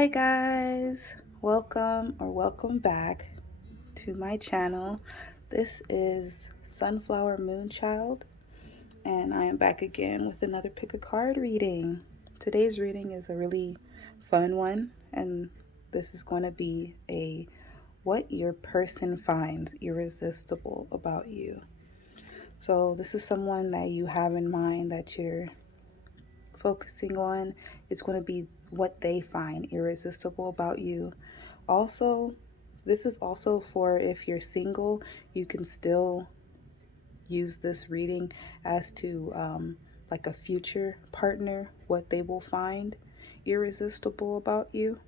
Hi guys, welcome back to my channel. This is Sunflower Moonchild, and I am back again with another pick a card reading. Today's reading is a really fun one, and this is going to be a what your person finds irresistible about you. So this is someone that you have in mind that you're focusing on. It's going to be what they find irresistible about you. Also, this is also for if you're single, you can still use this reading as to like a future partner, what they will find irresistible about you,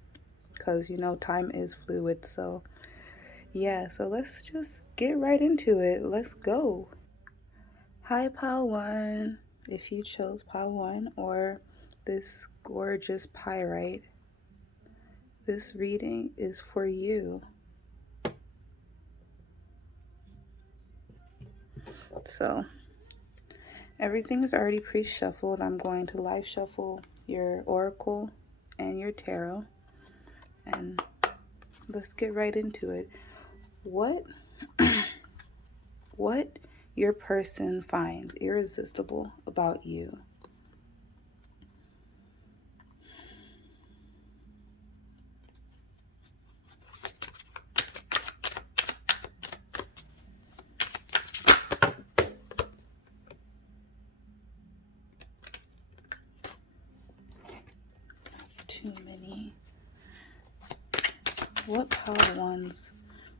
because you know time is fluid. So yeah, so let's just get right into it. Let's go. Hi, Pile One. If you chose Pile One or this gorgeous pyrite, this reading is for you. So everything is already pre-shuffled. I'm going to live shuffle your oracle and your tarot, and let's get right into it. What what your person finds irresistible about you. That's too many. What Power One's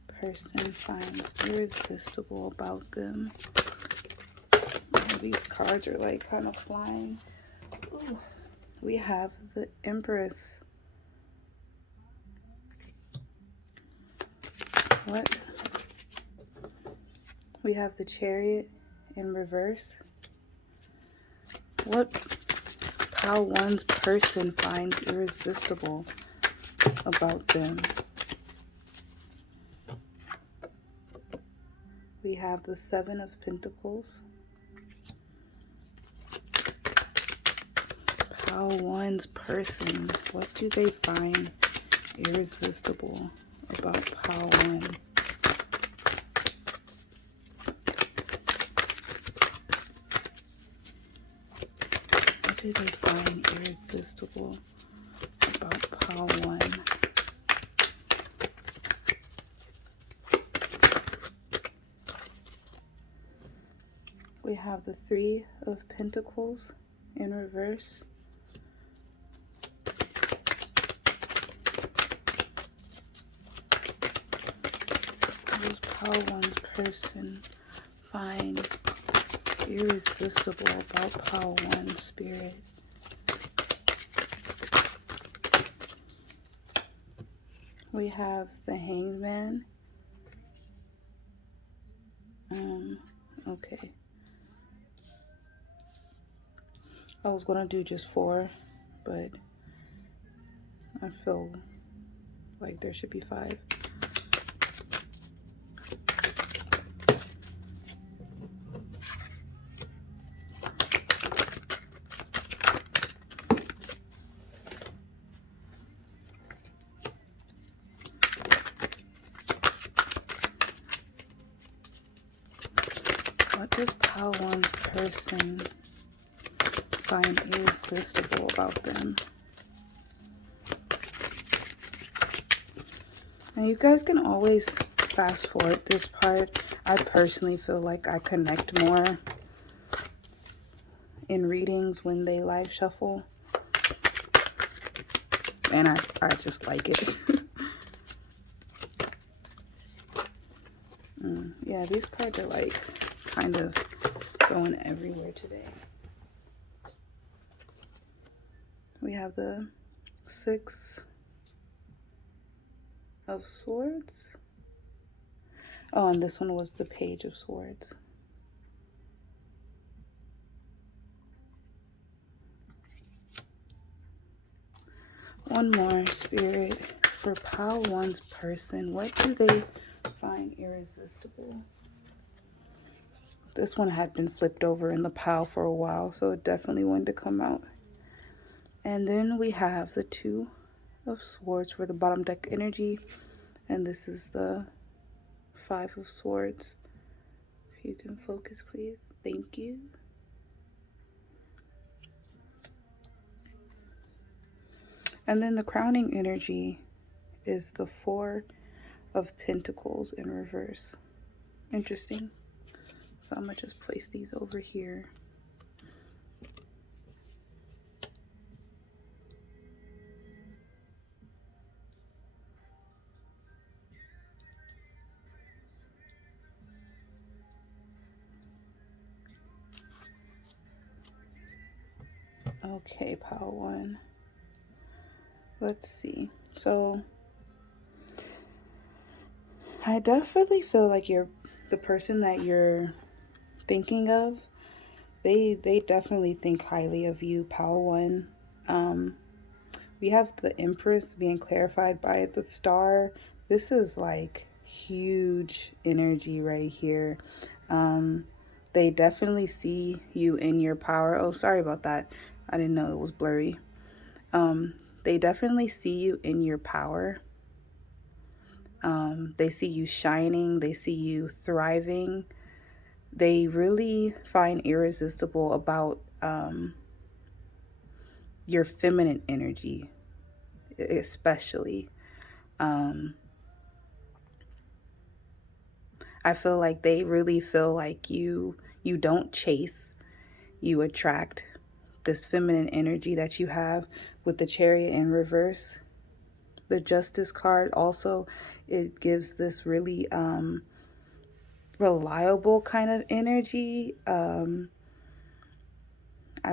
person finds irresistible about them? Oh, these cards are like kind of flying. Ooh. We have the Empress. What? We have the Chariot in reverse. What Pile One's person finds irresistible about them? We have the Seven of Pentacles. Pile One's person, what do they find irresistible about Pile One? What do they find irresistible about Pile One? We have the Three of Pentacles in reverse. What does Pile One's person find irresistible about Pile One, Spirit? We have the Hanged Man. Okay. I was gonna do just 4, but I feel like there should be 5. What does Pile One's person find irresistible about them? Now you guys can always fast forward this part. I personally feel like I connect more in readings when they live shuffle, and I just like it. Yeah, these cards are like kind of going everywhere today. We have the Six of Swords. Oh, and this one was the Page of Swords. One more, Spirit, for Pile One's person. What do they find irresistible? This one had been flipped over in the pile for a while, so it definitely wanted to come out. And then we have the Two of Swords for the bottom deck energy. And this is the Five of Swords. If you can focus, please. Thank you. And then the crowning energy is the Four of Pentacles in reverse. Interesting. So I'm going to just place these over here. Okay, pile one. Let's see. So I definitely feel like the person that you're thinking of, they definitely think highly of you, pile one. We have the Empress being clarified by the star. This is like huge energy right here. They definitely see you in your power. Oh, sorry about that. I didn't know it was blurry. They definitely see you in your power. They see you shining. They see you thriving. They really find irresistible about your feminine energy, especially. I feel like they really feel like you don't chase, you attract this feminine energy that you have with the Chariot in reverse. The Justice card also, it gives this really reliable kind of energy. I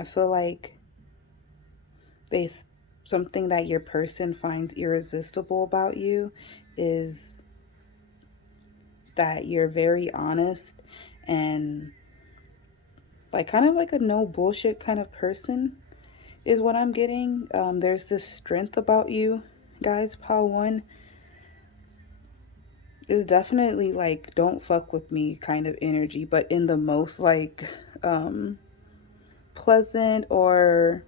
feel like they something that your person finds irresistible about you is that you're very honest and like kind of like a no bullshit kind of person is what I'm getting. There's this strength about you, guys. Pile one is definitely like don't fuck with me kind of energy, but in the most like pleasant, or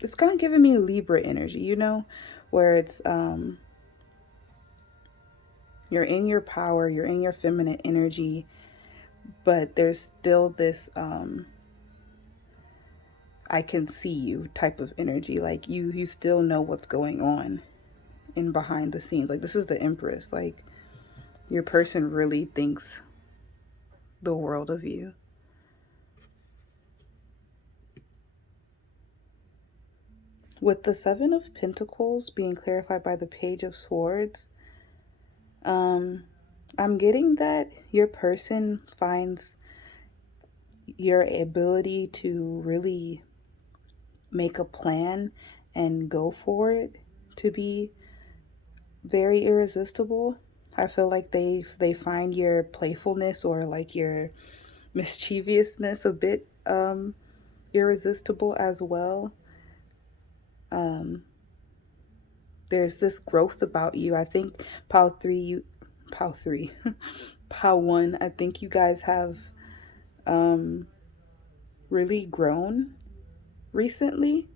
it's kind of giving me Libra energy, you know, where it's you're in your power, you're in your feminine energy, but there's still this I can see you type of energy. Like you still know what's going on in behind the scenes. Like this is the Empress. Like your person really thinks the world of you. With the Seven of Pentacles being clarified by the Page of Swords, I'm getting that your person finds your ability to really make a plan and go for it to be very irresistible. I feel like they find your playfulness or like your mischievousness a bit irresistible as well. There's this growth about you. I think pile three, pile one. I think you guys have really grown recently,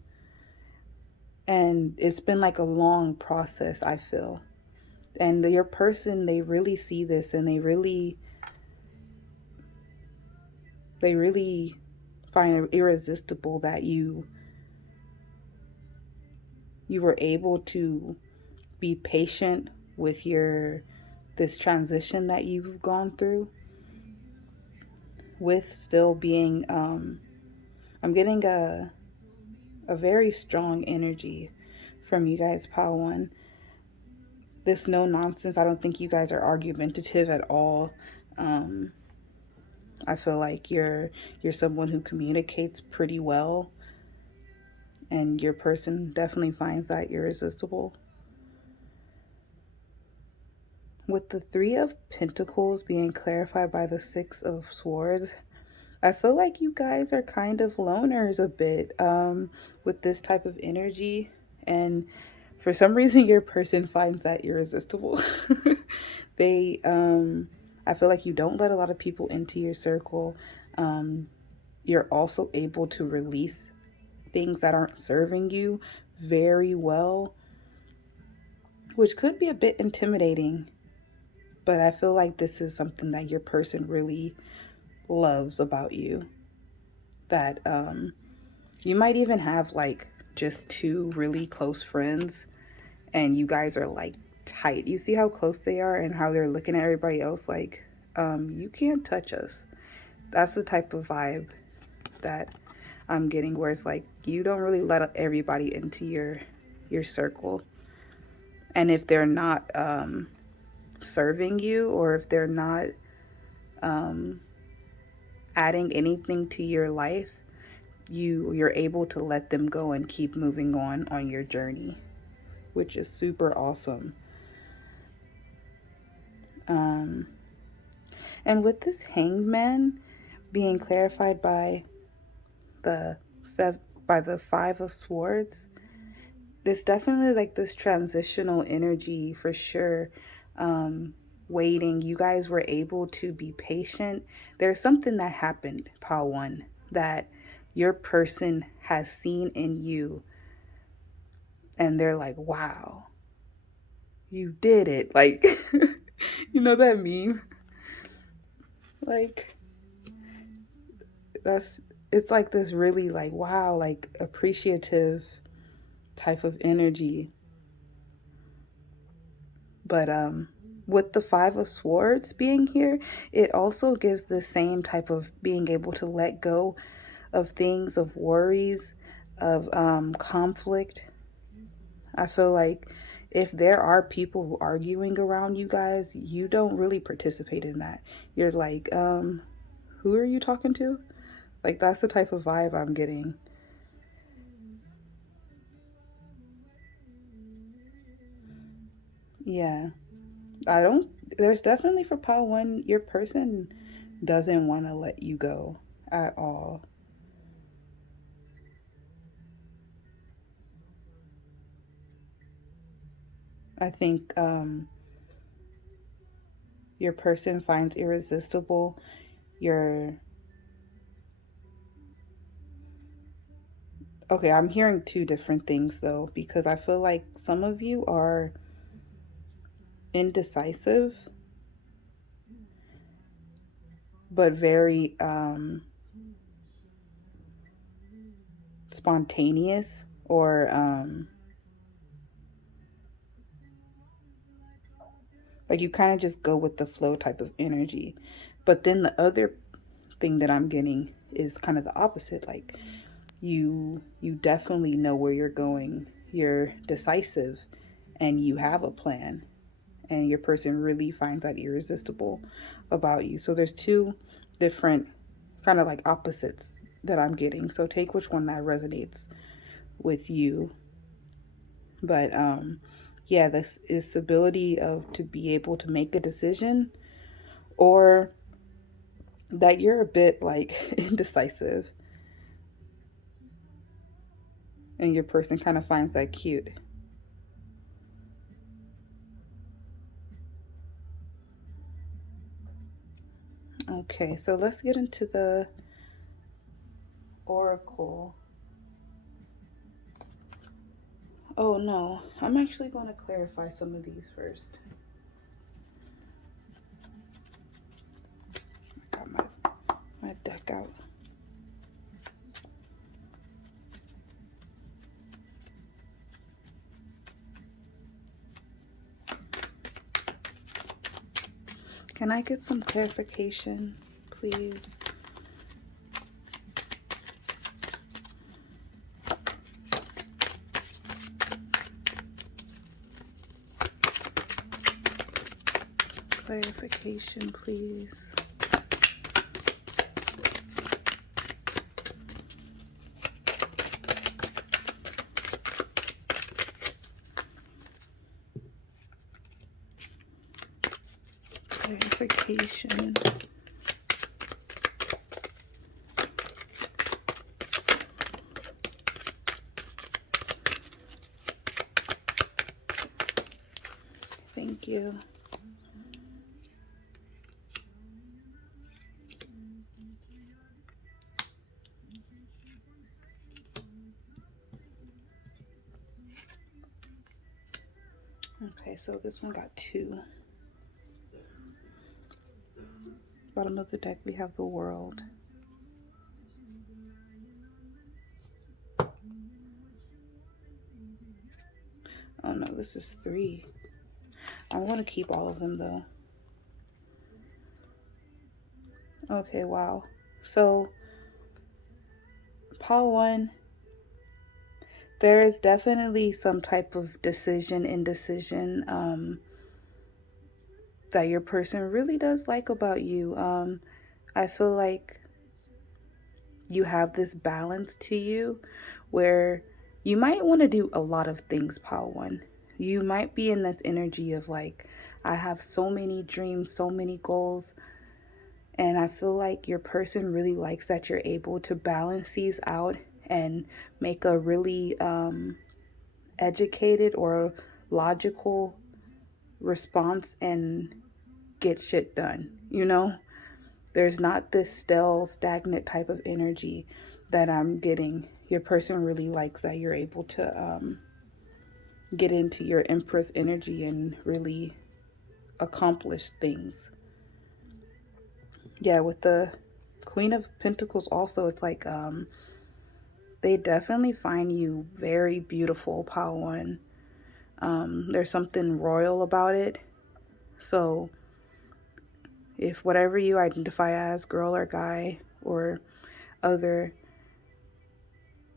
and it's been like a long process, I feel. And your person, they really see this, and they really find it irresistible that you were able to be patient with this transition that you've gone through, with still being I'm getting a very strong energy from you guys, pile one. This no nonsense. I don't think you guys are argumentative at all. I feel like you're someone who communicates pretty well, and your person definitely finds that irresistible. With the Three of Pentacles being clarified by the Six of Swords, I feel like you guys are kind of loners a bit with this type of energy. And for some reason, your person finds that irresistible. They, I feel like you don't let a lot of people into your circle. You're also able to release things that aren't serving you very well. which could be a bit intimidating, but I feel like this is something that your person really loves about you. That you might even have like just two really close friends and you guys are like tight. You see how close they are and how they're looking at everybody else like, you can't touch us. That's the type of vibe that I'm getting, where it's like you don't really let everybody into your circle. And if they're not serving you, or if they're not adding anything to your life, you're able to let them go and keep moving on your journey, which is super awesome. And with this hangman being clarified by the Five of Swords, there's definitely like this transitional energy for sure. Waiting, you guys were able to be patient. There's something that happened, Pile One, that your person has seen in you, and they're like, wow, you did it. Like, you know that meme? Like, it's like this really like, wow, like appreciative type of energy. But with the Five of Swords being here, it also gives the same type of being able to let go of things, of worries, of conflict. I feel like if there are people arguing around you guys, you don't really participate in that. You're like, who are you talking to? Like, that's the type of vibe I'm getting. Yeah. There's definitely for Pile One, your person doesn't want to let you go at all. I think your person finds irresistible your. Okay, I'm hearing two different things though, because I feel like some of you are indecisive, but very spontaneous, or like you kind of just go with the flow type of energy. But then the other thing that I'm getting is kind of the opposite. Like you definitely know where you're going. You're decisive and you have a plan, and your person really finds that irresistible about you. So there's two different kind of like opposites that I'm getting. So take which one that resonates with you. But yeah, this is the ability of to be able to make a decision, or that you're a bit like indecisive and your person kind of finds that cute. Okay, so let's get into the oracle. Oh no, I'm actually going to clarify some of these first. Got my deck out. Can I get some clarification, please? Clarification, please. Clarification. Thank you. Okay, so this one got 2. Bottom of the deck, we have the World. Oh no, this is 3. I'm going to keep all of them though. Okay, wow. So, pile 1, there is definitely some type of indecision that your person really does like about you. I feel like you have this balance to you where you might want to do a lot of things, pile 1. You might be in this energy of like, I have so many dreams, so many goals. And I feel like your person really likes that you're able to balance these out and make a really educated or logical response and get shit done. You know, there's not this stale, stagnant type of energy that I'm getting. Your person really likes that you're able to get into your Empress energy and really accomplish things. Yeah, with the Queen of Pentacles also, it's like they definitely find you very beautiful, pile 1. There's something royal about it. So if whatever you identify as, girl or guy or other,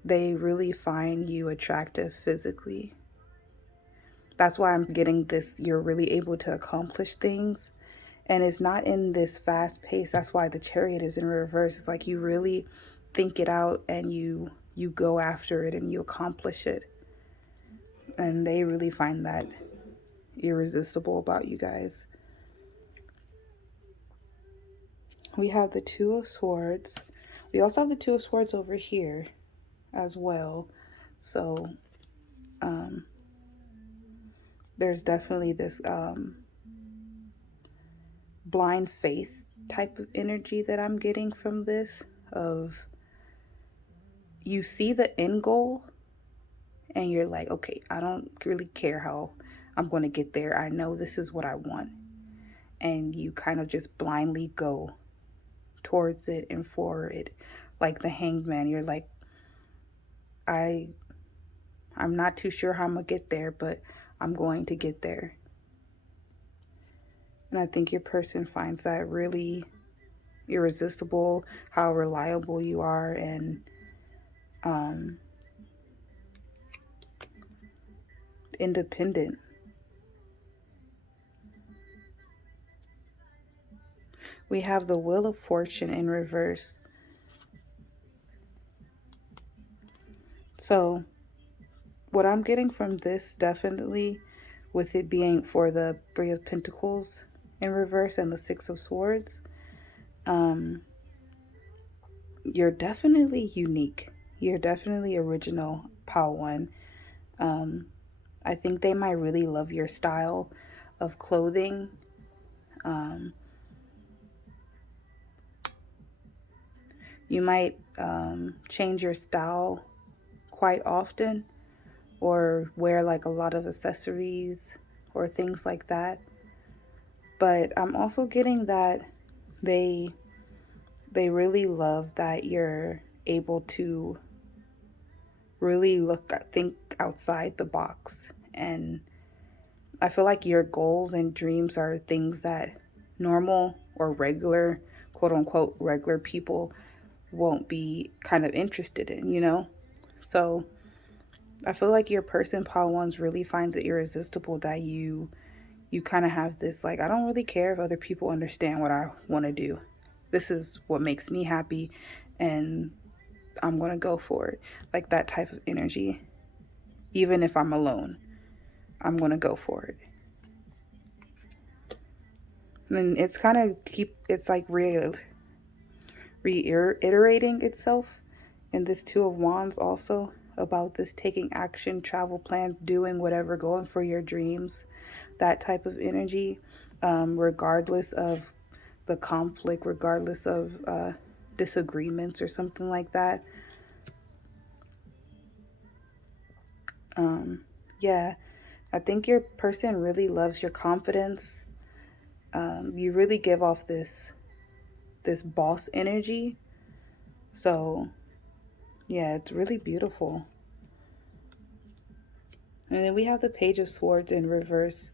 they really find you attractive physically. That's why I'm getting this, you're really able to accomplish things. And it's not in this fast pace. That's why the Chariot is in reverse. It's like you really think it out and you go after it and you accomplish it. And they really find that irresistible about you guys. We have the Two of Swords. We also have the Two of Swords over here as well. So there's definitely this blind faith type of energy that I'm getting from this, of you see the end goal and you're like, okay, I don't really care how I'm going to get there. I know this is what I want. And you kind of just blindly go towards it and for it. Like the Hanged Man, you're like, I'm not too sure how I'm going to get there, but I'm going to get there. And I think your person finds that really irresistible, how reliable you are, and independent. We have the Wheel of Fortune in reverse. So what I'm getting from this, definitely, with it being for the Three of Pentacles in reverse and the Six of Swords, you're definitely unique. You're definitely original, pile 1. I think they might really love your style of clothing. You might change your style quite often, or wear like a lot of accessories or things like that. But I'm also getting that they really love that you're able to really think outside the box. And I feel like your goals and dreams are things that normal or regular, quote unquote, regular people won't be kind of interested in, you know? So I feel like your person, pile 1, really finds it irresistible that you kind of have this, like, I don't really care if other people understand what I want to do. This is what makes me happy, and I'm going to go for it. Like that type of energy. Even if I'm alone, I'm going to go for it. And it's kind of it's like reiterating itself in this Two of Wands also, about this taking action, travel plans, doing whatever, going for your dreams, that type of energy, regardless of the conflict, regardless of disagreements or something like that. Yeah, I think your person really loves your confidence. You really give off this boss energy. So yeah, it's really beautiful. And then we have the Page of Swords in reverse.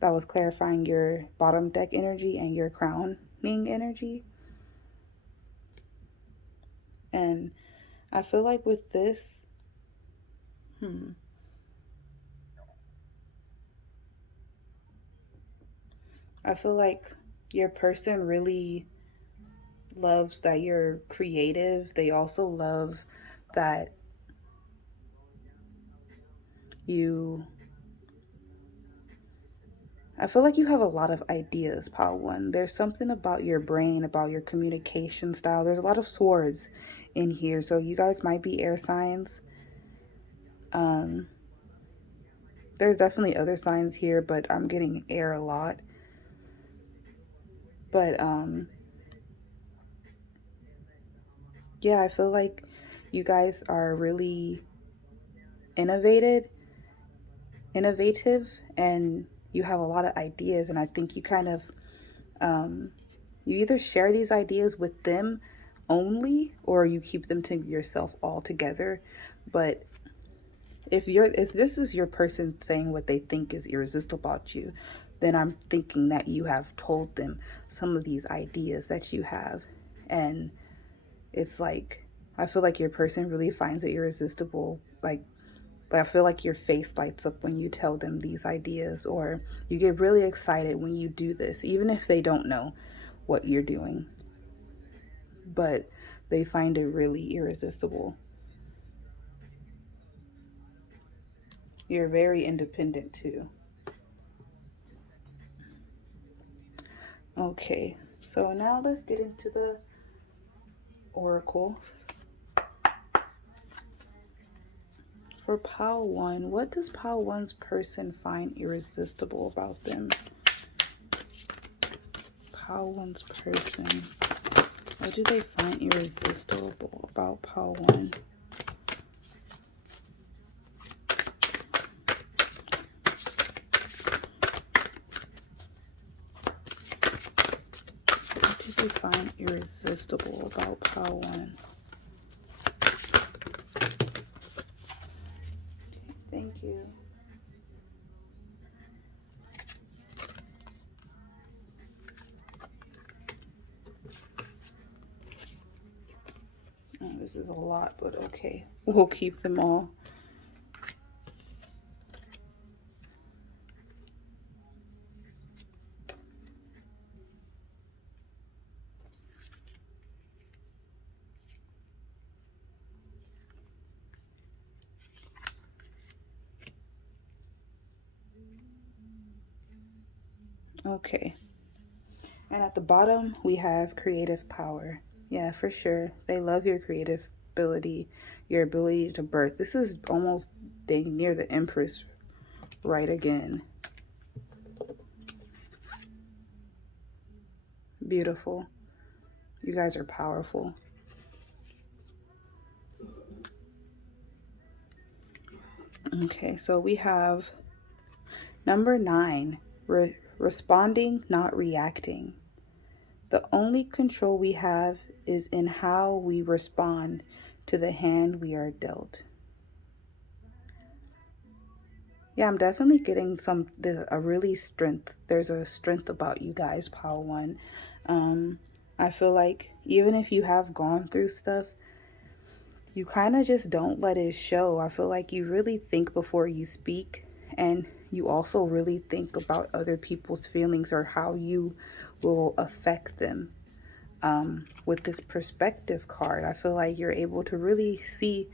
That was clarifying your bottom deck energy and your crowning energy. And I feel like with this, I feel like your person really loves that you're creative. They also love that you, I feel like you have a lot of ideas, Pile One. There's something about your brain, about your communication style. There's a lot of swords in here. So you guys might be air signs. Um, there's definitely other signs here, but I'm getting air a lot. But yeah, I feel like you guys are really innovated, innovative, and you have a lot of ideas. And I think you kind of you either share these ideas with them only, or you keep them to yourself altogether. But if this is your person saying what they think is irresistible about you, then I'm thinking that you have told them some of these ideas that you have. And it's like, I feel like your person really finds it irresistible. Like, I feel like your face lights up when you tell them these ideas, or you get really excited when you do this, even if they don't know what you're doing, but they find it really irresistible. You're very independent too. Okay, so now let's get into the oracle. For Pile 1, what does Pile 1's person find irresistible about them? Pile 1's person. What do they find irresistible about Pile 1? What do they find irresistible about Pile 1? Thank you. Oh, this is a lot, but okay. We'll keep them all. Okay. And at the bottom, we have creative power. Yeah, for sure. They love your creative ability, your ability to birth. This is almost dang near the Empress right again. Beautiful. You guys are powerful. Okay, so we have number 9, responding, not reacting. The only control we have is in how we respond to the hand we are dealt. Yeah, I'm definitely getting a really strength. There's a strength about you guys, Pile One. I feel like even if you have gone through stuff, you kind of just don't let it show. I feel like you really think before you speak, and you also really think about other people's feelings or how you will affect them. With this perspective card, I feel like you're able to really see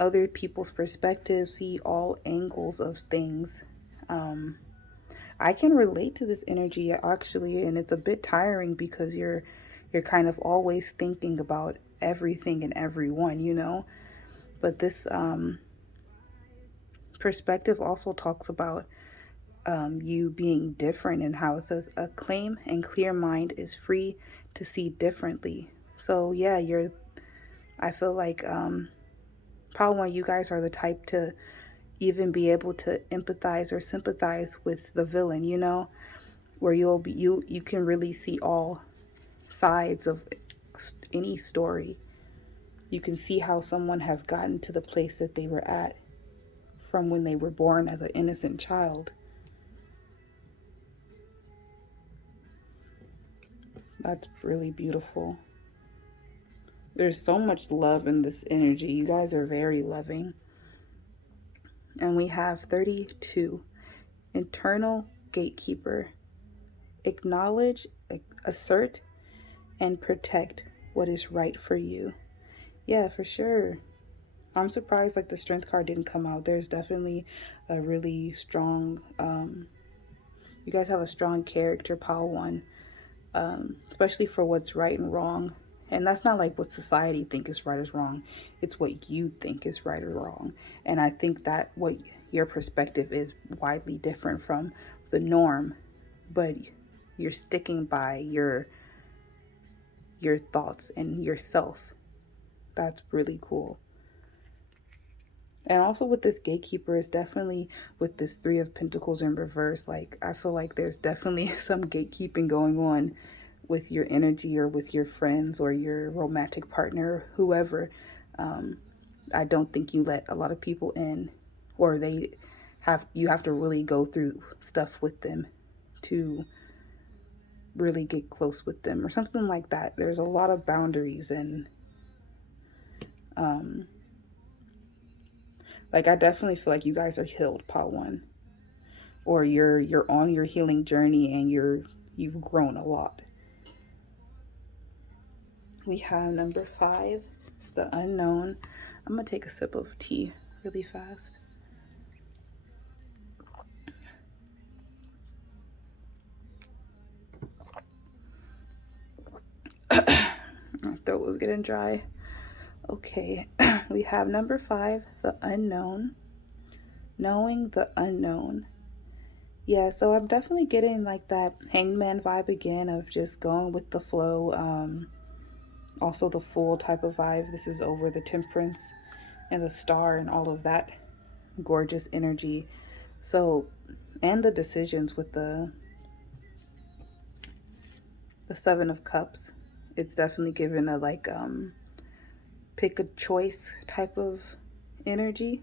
other people's perspectives, see all angles of things. I can relate to this energy actually, and it's a bit tiring because you're kind of always thinking about everything and everyone, you know. But this perspective also talks about you being different, and how it says a claim and clear mind is free to see differently. So yeah, I feel like probably you guys are the type to even be able to empathize or sympathize with the villain, you know, where you can really see all sides of any story. You can see how someone has gotten to the place that they were at from when they were born as an innocent child. That's really beautiful. There's so much love in this energy. You guys are very loving. And we have 32, internal gatekeeper. Acknowledge, assert, and protect what is right for you. Yeah, for sure. I'm surprised like the strength card didn't come out. There's definitely a really strong, you guys have a strong character, pile one, especially for what's right and wrong. And that's not like what society think is right or wrong. It's what you think is right or wrong. And I think that what your perspective is widely different from the norm, but you're sticking by your thoughts and yourself. That's really cool. And also with this gatekeeper is definitely with this Three of Pentacles in reverse. Like, I feel like there's definitely some gatekeeping going on with your energy or with your friends or your romantic partner, whoever. I don't think you let a lot of people in, or you have to really go through stuff with them to really get close with them or something like that. There's a lot of boundaries and like, I definitely feel like you guys are healed, pot one, or you're on your healing journey and you've grown a lot. We have number 5, the unknown. I'm gonna take a sip of tea really fast. My throat was getting dry. Okay, we have number 5, the unknown. Knowing the unknown. Yeah, so I'm definitely getting like that hangman vibe again of just going with the flow. Also the Fool type of vibe. This is over the Temperance and the Star and all of that gorgeous energy. So, and the decisions with the Seven of Cups. It's definitely given a like pick a choice type of energy.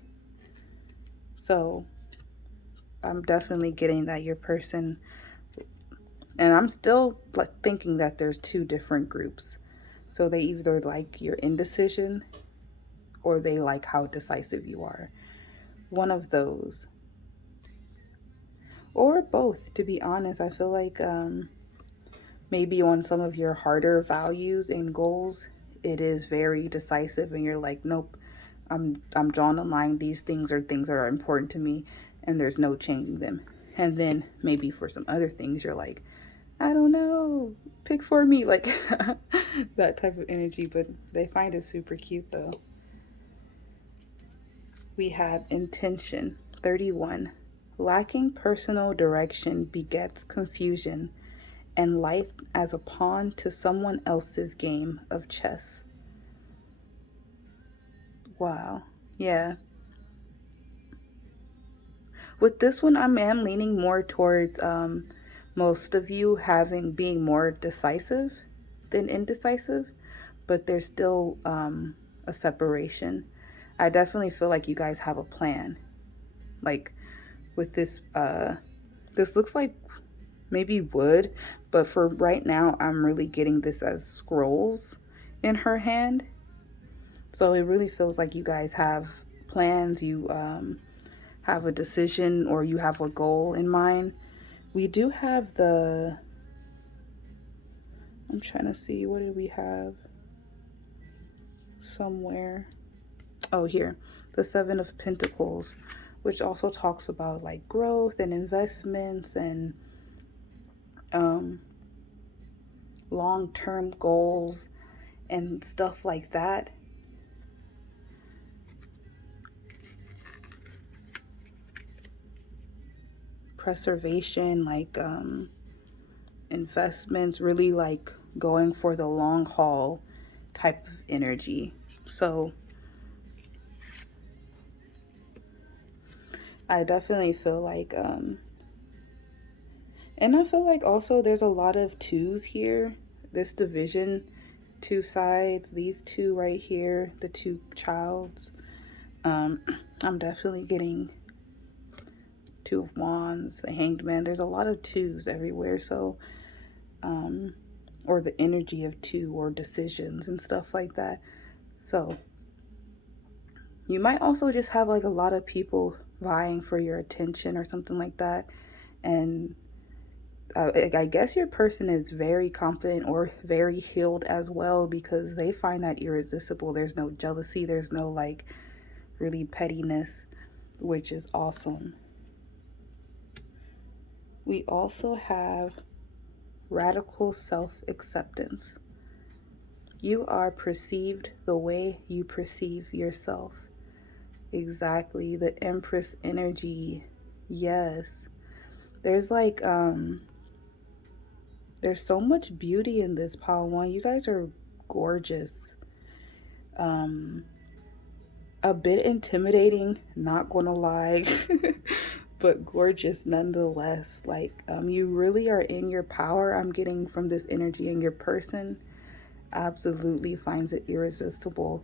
So I'm definitely getting that your person, and I'm still like thinking that there's 2 different groups. So they either like your indecision or they like how decisive you are. One of those. Or both, to be honest. I feel like maybe on some of your harder values and goals, it is very decisive and you're like, nope, I'm drawing the line. These things that are important to me and there's no changing them. And then maybe for some other things, you're like, I don't know, pick for me, like that type of energy. But they find it super cute though. We have intention, 31. Lacking personal direction begets confusion and life as a pawn to someone else's game of chess. Wow. Yeah. With this one, I am leaning more towards most of you being more decisive than indecisive, but there's still a separation. I definitely feel like you guys have a plan. Like with this, this looks like maybe wood, but for right now, I'm really getting this as scrolls in her hand. So it really feels like you guys have plans, you have a decision, or you have a goal in mind. We do have I'm trying to see, what did we have somewhere? Oh, here, the Seven of Pentacles, which also talks about like growth and investments and long-term goals and stuff like that. Preservation, like investments, really like going for the long haul type of energy. So I definitely feel like, and I feel like also there's a lot of twos here. This division, two sides, these two right here, the two childs. I'm definitely getting Two of Wands, the Hanged Man. There's a lot of twos everywhere. So, or the energy of two, or decisions and stuff like that. So you might also just have like a lot of people vying for your attention or something like that. And I guess your person is very confident or very healed as well, because they find that irresistible. There's no jealousy, there's no like really pettiness, which is awesome. We also have radical self-acceptance. You are perceived the way you perceive yourself. Exactly, the Empress energy. Yes. There's like there's so much beauty in this pile one. You guys are gorgeous. A bit intimidating, not gonna lie. But gorgeous nonetheless. Like you really are in your power. I'm getting from this energy, and your person absolutely finds it irresistible.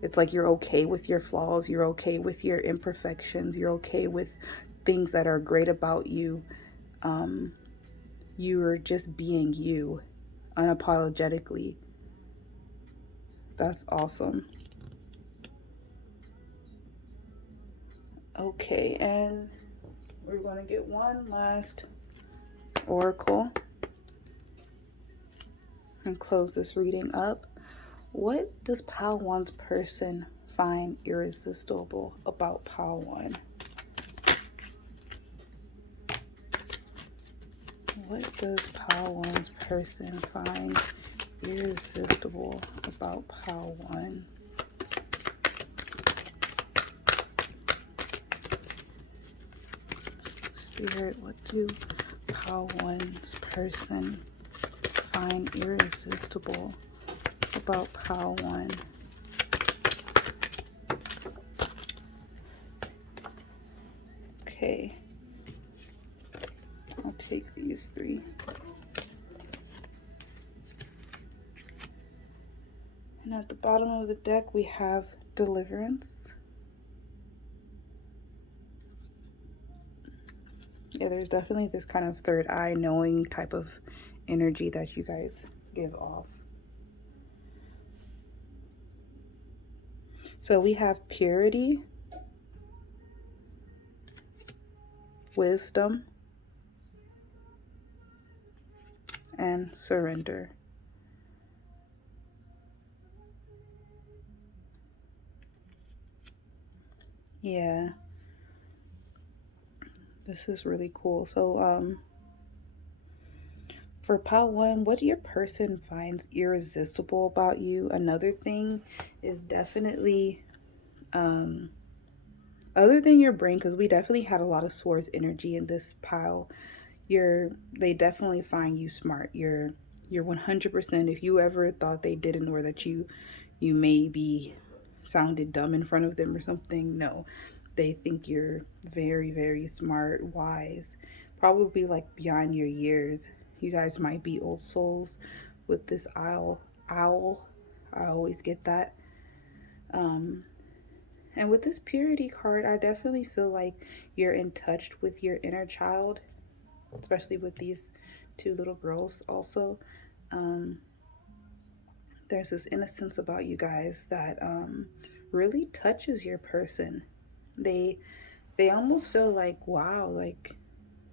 It's like you're okay with your flaws, you're okay with your imperfections, you're okay with things that are great about you. You're just being you unapologetically. That's awesome. Okay, and we're going to get one last oracle and close this reading up. What does Pile 1's person find irresistible about Pile 1? What does Pile 1's person find irresistible about Pile 1? Spirit, what do Pile 1's person find irresistible about Pile 1? Okay. I'll take these three. And at the bottom of the deck, we have Deliverance. Yeah, there's definitely this kind of third eye knowing type of energy that you guys give off. So we have Purity, Wisdom, and Surrender. Yeah. This is really cool. So, for Pile 1, what your person finds irresistible about you? Another thing is definitely, other than your brain, because we definitely had a lot of Swords energy in this pile. They definitely find you smart. You're 100%. If you ever thought they didn't, or that you maybe sounded dumb in front of them or something, no. They think you're very, very smart, wise, probably like beyond your years. You guys might be old souls with this owl. I always get that. And with this Purity card, I definitely feel like you're in touch with your inner child, especially with these two little girls also. There's this innocence about you guys that really touches your person. They almost feel like, wow, like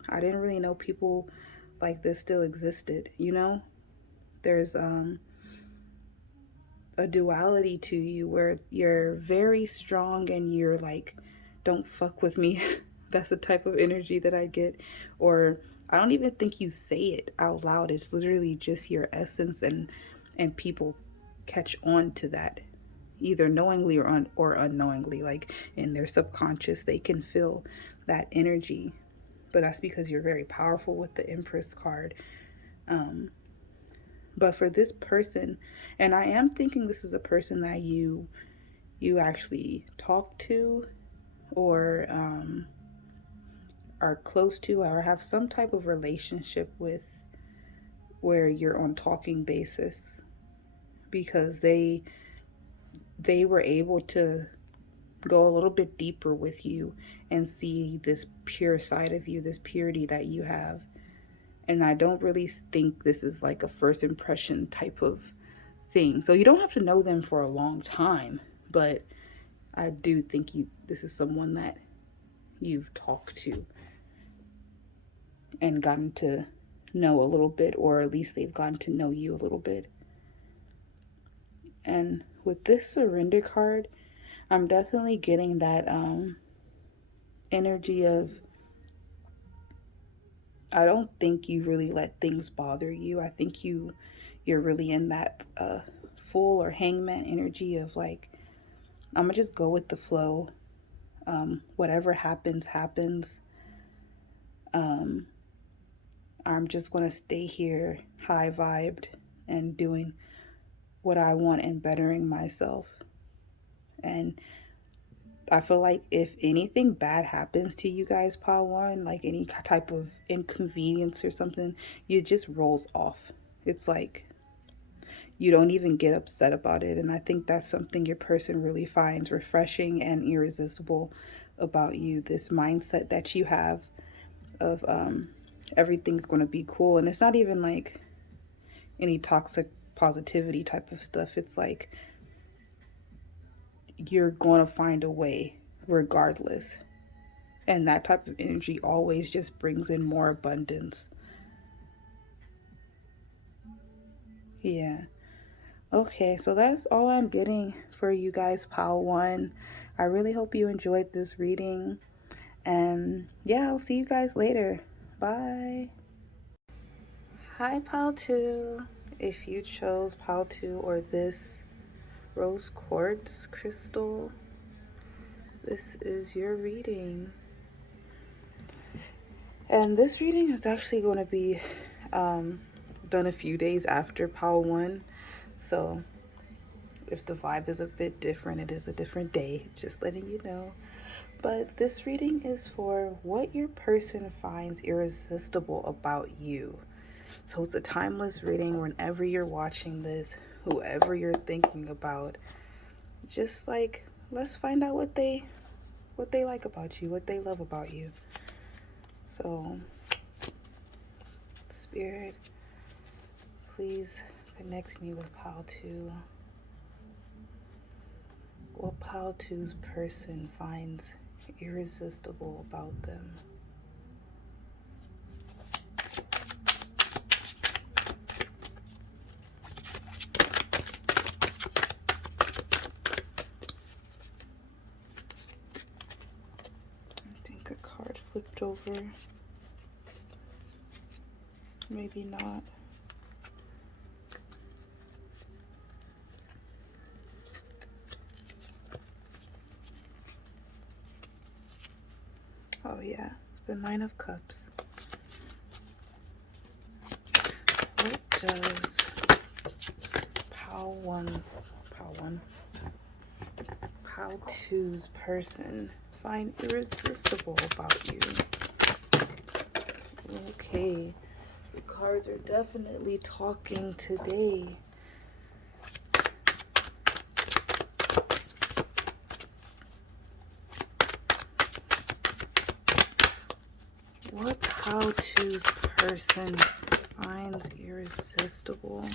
I didn't really know people like this still existed, you know? There's a duality to you where you're very strong and you're like, don't fuck with me. That's the type of energy that I get. Or I don't even think you say it out loud. It's literally just your essence, and people catch on to that, either knowingly or unknowingly. Like in their subconscious, they can feel that energy. But that's because you're very powerful with the Empress card. But for this person, and I am thinking this is a person that you you actually talk to, or are close to, or have some type of relationship with, where you're on talking basis, because they were able to go a little bit deeper with you and see this pure side of you, this purity that you have. And I don't really think this is like a first impression type of thing. So you don't have to know them for a long time, but I do think this is someone that you've talked to and gotten to know a little bit, or at least they've gotten to know you a little bit. And with this surrender card, I'm definitely getting that energy of, I don't think you really let things bother you. I think you're really in that Fool or Hangman energy of like, I'm gonna just go with the flow. Whatever happens, happens. I'm just gonna stay here high vibed and doing what I want and bettering myself. And I feel like if anything bad happens to you guys, Pile One, like any type of inconvenience or something, it just rolls off. It's like you don't even get upset about it. And I think that's something your person really finds refreshing and irresistible about you. This mindset that you have of everything's going to be cool. And it's not even like any toxic positivity type of stuff. It's like you're going to find a way regardless. And that type of energy always just brings in more abundance. Yeah. Okay, so that's all I'm getting for you guys, Pile One. I really hope you enjoyed this reading. And yeah, I'll see you guys later. Bye. Hi, Pile Two. If you chose Pile Two or this rose quartz crystal, this is your reading. And this reading is actually going to be done a few days after Pile One. So if the vibe is a bit different, it is a different day, just letting you know. But this reading is for what your person finds irresistible about you. So it's a timeless reading. Whenever you're watching this, whoever you're thinking about, just like, let's find out what they like about you, what they love about you. So Spirit, please connect me with Pile Two. What Pile Two's person finds irresistible about them. I think a card flipped over. Maybe not. Oh yeah, the Nine of Cups. What does Pile Two's person find irresistible about you? Okay, the cards are definitely talking today. What Pile Two's person finds irresistible?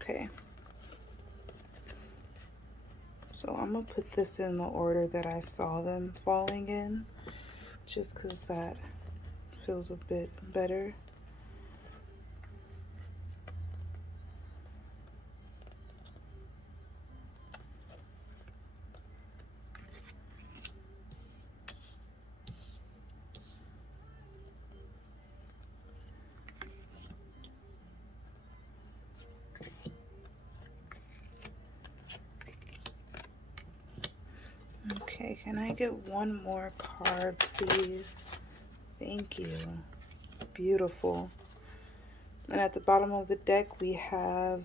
Okay. So I'm gonna put this in the order that I saw them falling in, just because that feels a bit better. Okay, can I get one more card, please? Thank you. Beautiful. And at the bottom of the deck, we have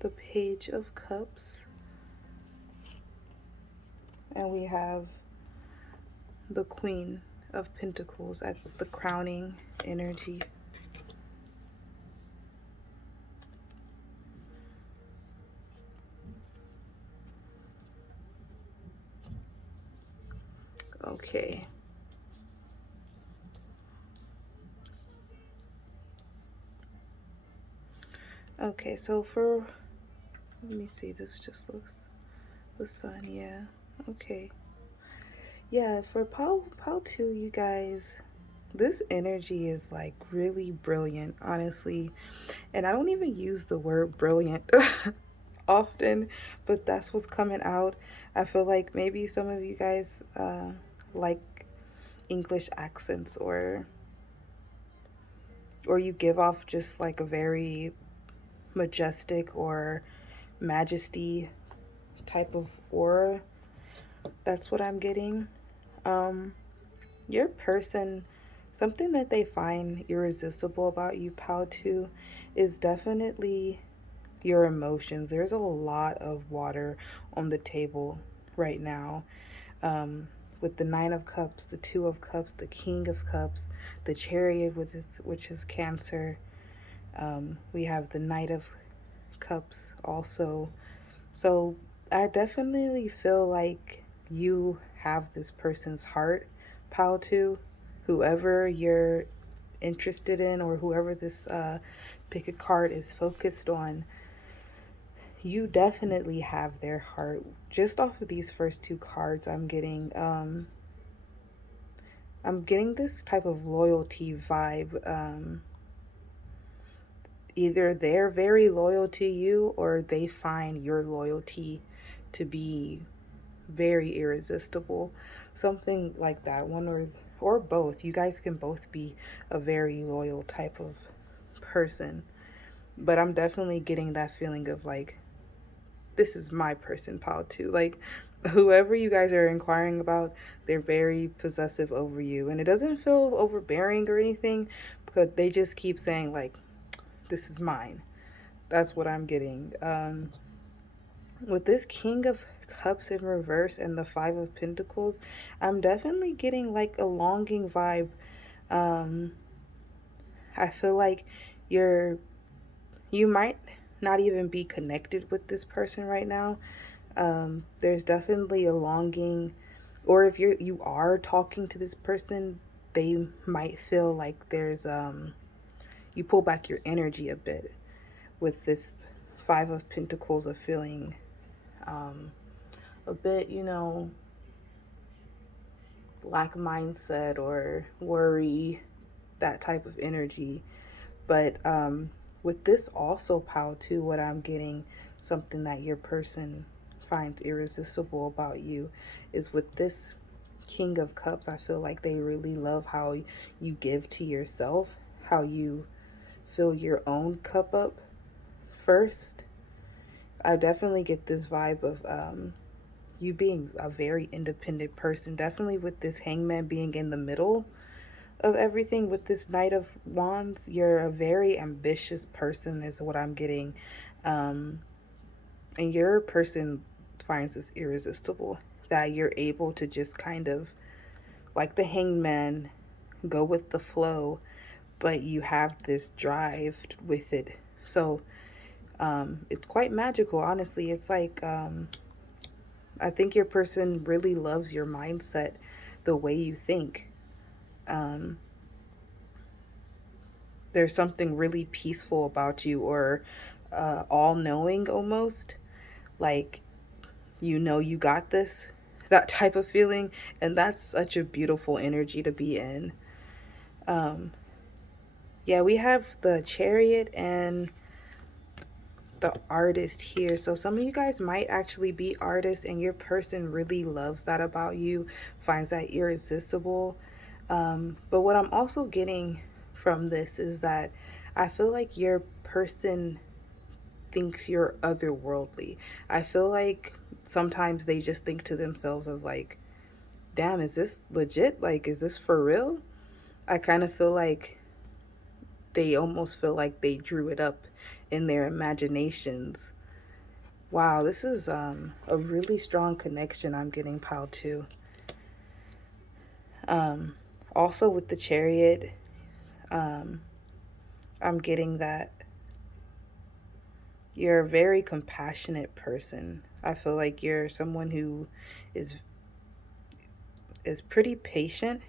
the Page of Cups. And we have the Queen of Pentacles. That's the crowning energy. Okay. Okay, so for, let me see, this just looks, the Sun, yeah. Okay. Yeah, for pile 2, you guys, this energy is like really brilliant, honestly. And I don't even use the word brilliant often, but that's what's coming out. I feel like maybe some of you guys like English accents, or you give off just like a very majestic or majesty type of aura. That's what I'm getting. Your person, something that they find irresistible about you, Pal 2, is definitely your emotions. There's a lot of water on the table right now. With the Nine of Cups, the Two of Cups, the King of Cups, the Chariot, which is Cancer. We have the Knight of Cups also. So I definitely feel like you have this person's heart, Pal 2. Whoever you're interested in, or whoever this pick a card is focused on, you definitely have their heart. Just off of these first 2 cards, I'm getting this type of loyalty vibe. Either they're very loyal to you, or they find your loyalty to be very irresistible. Something like that. One or both. You guys can both be a very loyal type of person. But I'm definitely getting that feeling of like, this is my person, Pal 2. Like, whoever you guys are inquiring about, they're very possessive over you. And it doesn't feel overbearing or anything, because they just keep saying, like, this is mine. That's what I'm getting. With this King of Cups in reverse and the Five of Pentacles, I'm definitely getting like a longing vibe. I feel like you might not even be connected with this person right now. There's definitely a longing, or if you are talking to this person, they might feel like there's you pull back your energy a bit with this Five of Pentacles, of feeling a bit, lack mindset or worry, that type of energy. But with this also, Pal 2, what I'm getting, something that your person finds irresistible about you, is with this King of Cups. I feel like they really love how you give to yourself, how you fill your own cup up first. I definitely get this vibe of you being a very independent person. Definitely with this Hangman being in the middle of everything, with this Knight of Wands, you're a very ambitious person is what I'm getting. And your person finds this irresistible, that you're able to just kind of, like the Hangman, go with the flow, but you have this drive with it. So it's quite magical, honestly. It's like I think your person really loves your mindset, the way you think. Um, there's something really peaceful about you, or all-knowing almost. Like, you got this, that type of feeling. And that's such a beautiful energy to be in. Yeah, we have the Chariot and the Artist here. So some of you guys might actually be artists, and your person really loves that about you, finds that irresistible. But what I'm also getting from this is that I feel like your person thinks you're otherworldly. I feel like sometimes they just think to themselves of like, damn, is this legit? Like, is this for real? I kind of feel like they almost feel like they drew it up in their imaginations. Wow, this is a really strong connection I'm getting, pile two. Also with the Chariot, um, I'm getting that you're a very compassionate person. I feel like you're someone who is pretty patient.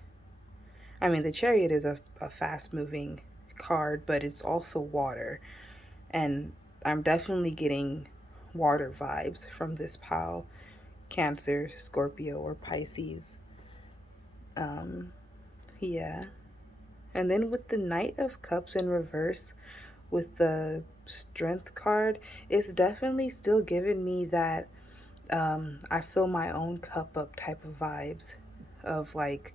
I mean, the Chariot is a fast moving card, but it's also water. And I'm definitely getting water vibes from this pile. Cancer, Scorpio, or Pisces. Yeah. And then with the Knight of Cups in reverse, with the Strength card, it's definitely still giving me that I fill my own cup up type of vibes of like,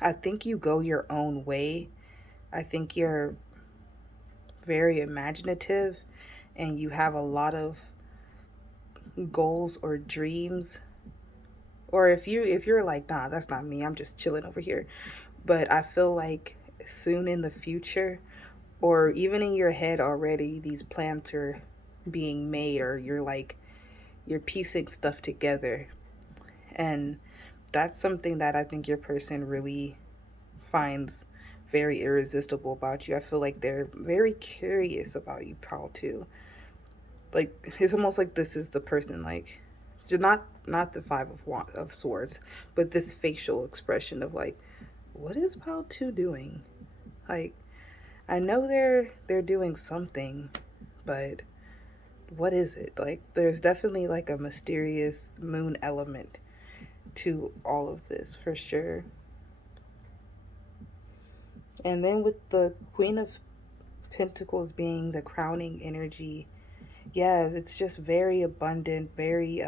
I think you go your own way. I think you're very imaginative and you have a lot of goals or dreams. Or if you're like, nah, that's not me, I'm just chilling over here. But I feel like soon in the future, or even in your head already, these plans are being made, or you're piecing stuff together. And that's something that I think your person really finds very irresistible about you. I feel like they're very curious about you, Paul, too. Like, it's almost like this is the person, like, just not the five of swords, but this facial expression of like, what is Paul 2 doing? Like, I know they're doing something, but what is it? Like, there's definitely like a mysterious moon element to all of this for sure. And then with the Queen of Pentacles being the crowning energy, yeah, it's just very abundant, very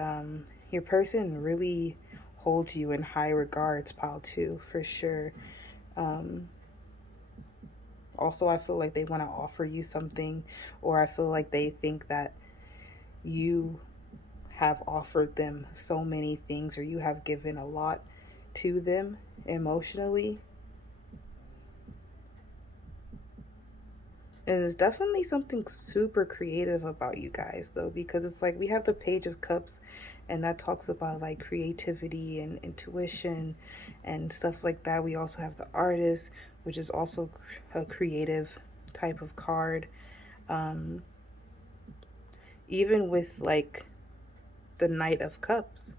your person really holds you in high regards, pile two, for sure. Um Also, I feel like they want to offer you something, or I feel like they think that you have offered them so many things, or you have given a lot to them emotionally. And there's definitely something super creative about you guys, though, because it's like we have the Page of Cups, and that talks about like creativity and intuition and stuff like that. We also have the Artist, which is also a creative type of card. Um, Even with like the Knight of Cups,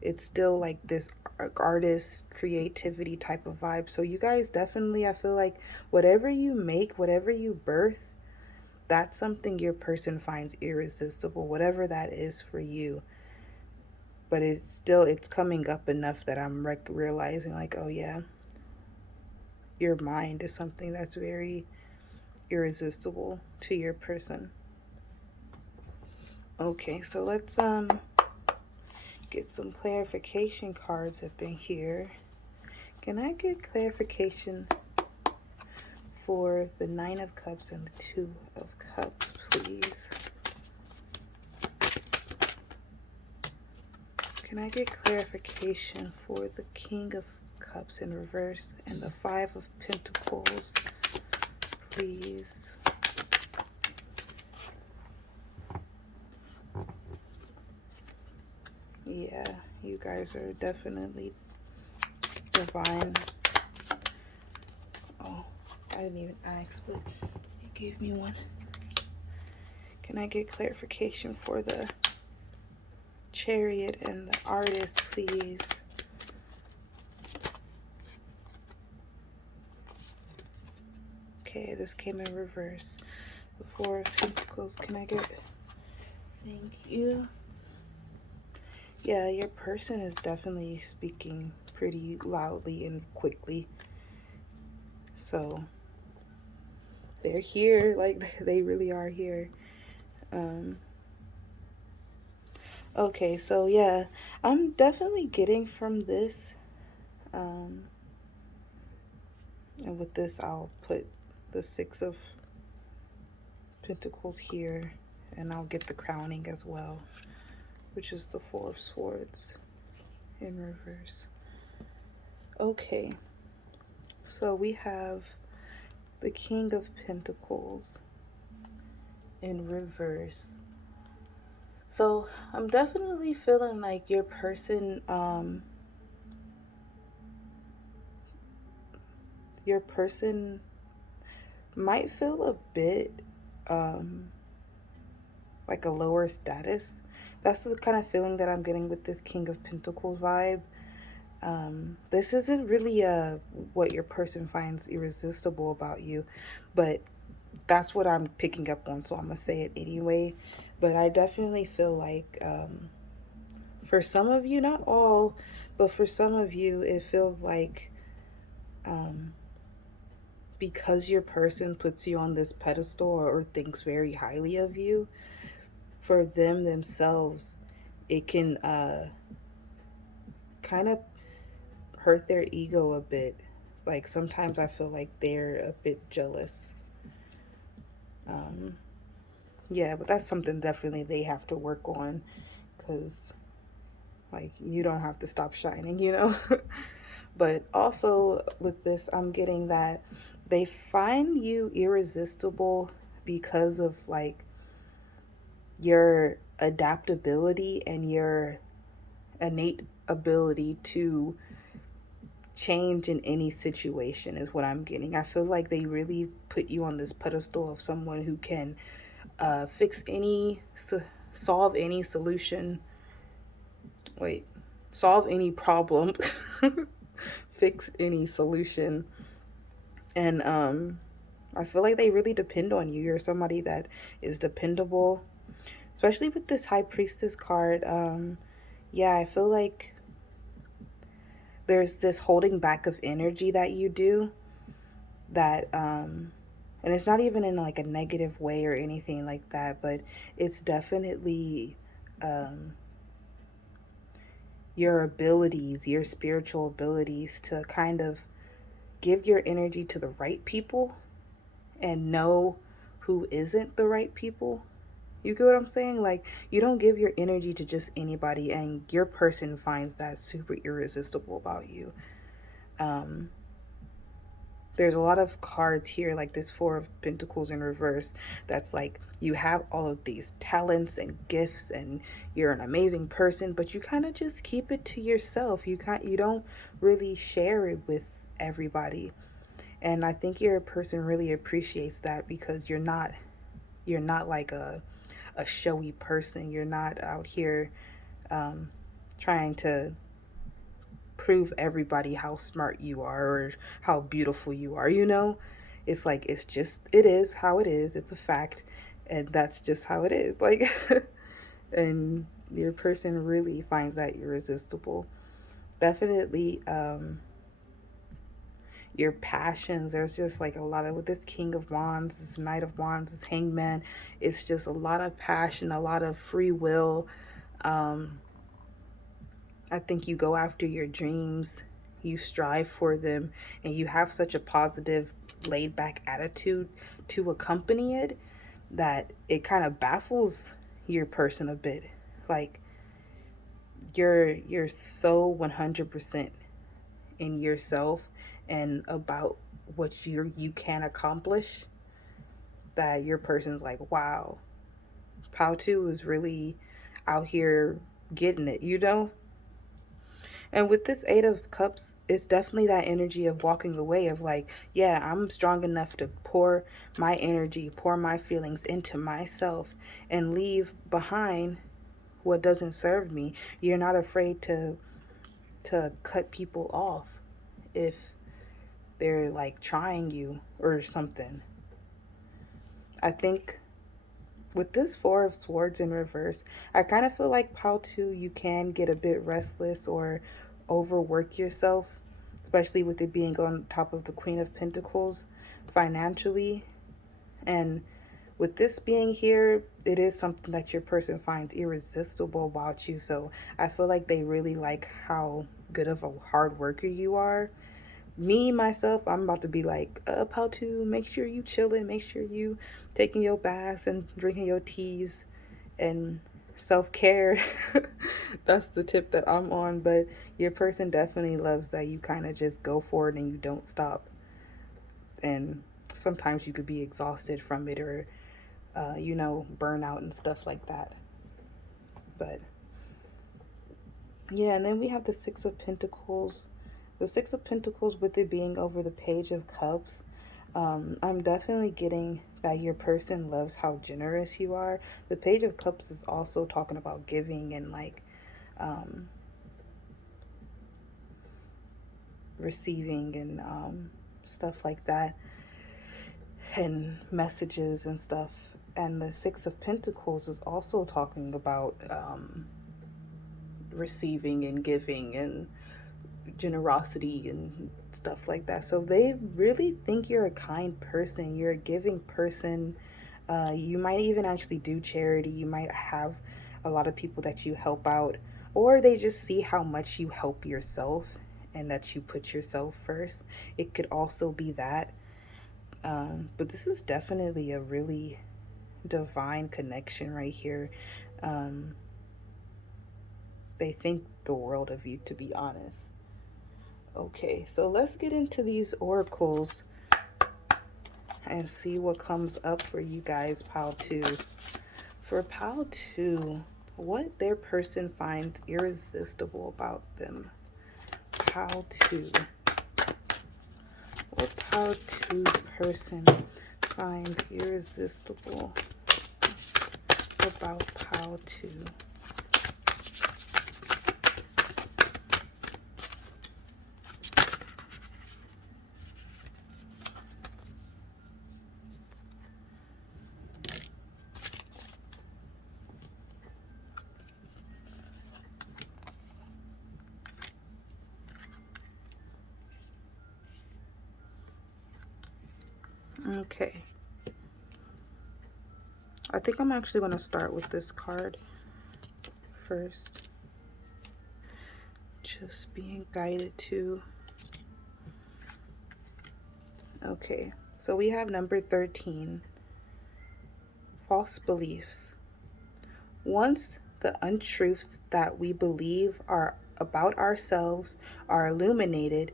it's still like this artist creativity type of vibe. So you guys definitely, I feel like whatever you make, whatever you birth, that's something your person finds irresistible, whatever that is for you. But it's coming up enough that I'm realizing like, oh yeah, your mind is something that's very irresistible to your person. Okay, so let's get some clarification cards up in here. Can I get clarification for the Nine of Cups and the Two of Cups, please? Can I get clarification for the King of Cups in reverse and the Five of Pentacles, please? Yeah, you guys are definitely divine. Oh, I didn't even ask, but you gave me one. Can I get clarification for the Chariot and the Artist, please? Okay, this came in reverse. The Four of Pentacles. Can I get... Thank you. Yeah, your person is definitely speaking pretty loudly and quickly. So they're here, like they really are here. Okay, so yeah, I'm definitely getting from this. And with this, I'll put the Six of Pentacles here And I'll get the crowning as well, which is the Four of Swords in reverse. Okay, so we have the King of Pentacles in reverse. So I'm definitely feeling like your person, might feel a bit like a lower status. That's the kind of feeling that I'm getting with this King of Pentacles vibe. This isn't really what your person finds irresistible about you, but that's what I'm picking up on, so I'm gonna say it anyway. But I definitely feel like for some of you, not all, but for some of you, it feels like because your person puts you on this pedestal or thinks very highly of you, for them themselves, it can kind of hurt their ego a bit. Like sometimes I feel like they're a bit jealous. Yeah, but that's something definitely they have to work on, because like you don't have to stop shining, you know. But also with this, I'm getting that they find you irresistible because of like your adaptability and your innate ability to change in any situation is what I'm getting. I feel like they really put you on this pedestal of someone who can fix any, solve any solution. Wait, solve any problem, fix any solution. And I feel like they really depend on you. You're somebody that is dependable, especially with this High Priestess card. Yeah, I feel like there's this holding back of energy that you do that and it's not even in like a negative way or anything like that, but it's definitely your abilities, your spiritual abilities to kind of give your energy to the right people and know who isn't the right people. You get what I'm saying? Like, you don't give your energy to just anybody, and your person finds that super irresistible about you. There's a lot of cards here, like this Four of Pentacles in reverse, that's like you have all of these talents and gifts and you're an amazing person, but you kind of just keep it to yourself. You don't really share it with everybody. And I think your person really appreciates that, because you're not like a showy person. You're not out here trying to prove everybody how smart you are or how beautiful you are, you know? It's like it is how it is. It's a fact, and that's just how it is. Like and your person really finds that irresistible. Definitely your passions. There's just like a lot of, with this King of Wands, this Knight of Wands, this Hangman, it's just a lot of passion, a lot of free will. I think you go after your dreams, you strive for them, and you have such a positive, laid back attitude to accompany it that it kind of baffles your person a bit. Like you're so 100% in yourself and about what you can accomplish that your person's like, wow, Pao2 is really out here getting it, you know? And with this Eight of Cups, it's definitely that energy of walking away, of like, yeah, I'm strong enough to pour my energy, pour my feelings into myself and leave behind what doesn't serve me. You're not afraid to cut people off if they're like trying you or something. I think with this Four of Swords in reverse, I kind of feel like Pao2, you can get a bit restless or overwork yourself, especially with it being on top of the Queen of Pentacles financially. And with this being here, it is something that your person finds irresistible about you. So I feel like they really like how good of a hard worker you are. Me, myself, I'm about to be like, how to make sure you chilling, make sure you taking your baths and drinking your teas and self-care. That's the tip that I'm on. But your person definitely loves that you kind of just go for it and you don't stop. And sometimes you could be exhausted from it, or burnout and stuff like that. But yeah, and then we have the Six of Pentacles. The Six of Pentacles, with it being over the Page of Cups, I'm definitely getting that your person loves how generous you are. The Page of Cups is also talking about giving and like um, receiving and stuff like that, and messages and stuff. And the Six of Pentacles is also talking about receiving and giving and generosity and stuff like that. So they really think you're a kind person, you're a giving person. You might even actually do charity. You might have a lot of people that you help out, or they just see how much you help yourself and that you put yourself first. It could also be that. But this is definitely a really divine connection right here. Um, they think the world of you, to be honest. Okay, so let's get into these oracles and see what comes up for you guys, pile 2. For pile 2, what their person finds irresistible about them. Pile 2. What pile 2's person finds irresistible about pile 2. Okay. I think I'm actually going to start with this card first. Just being guided to. Okay, so we have number 13. False beliefs. Once the untruths that we believe are about ourselves are illuminated,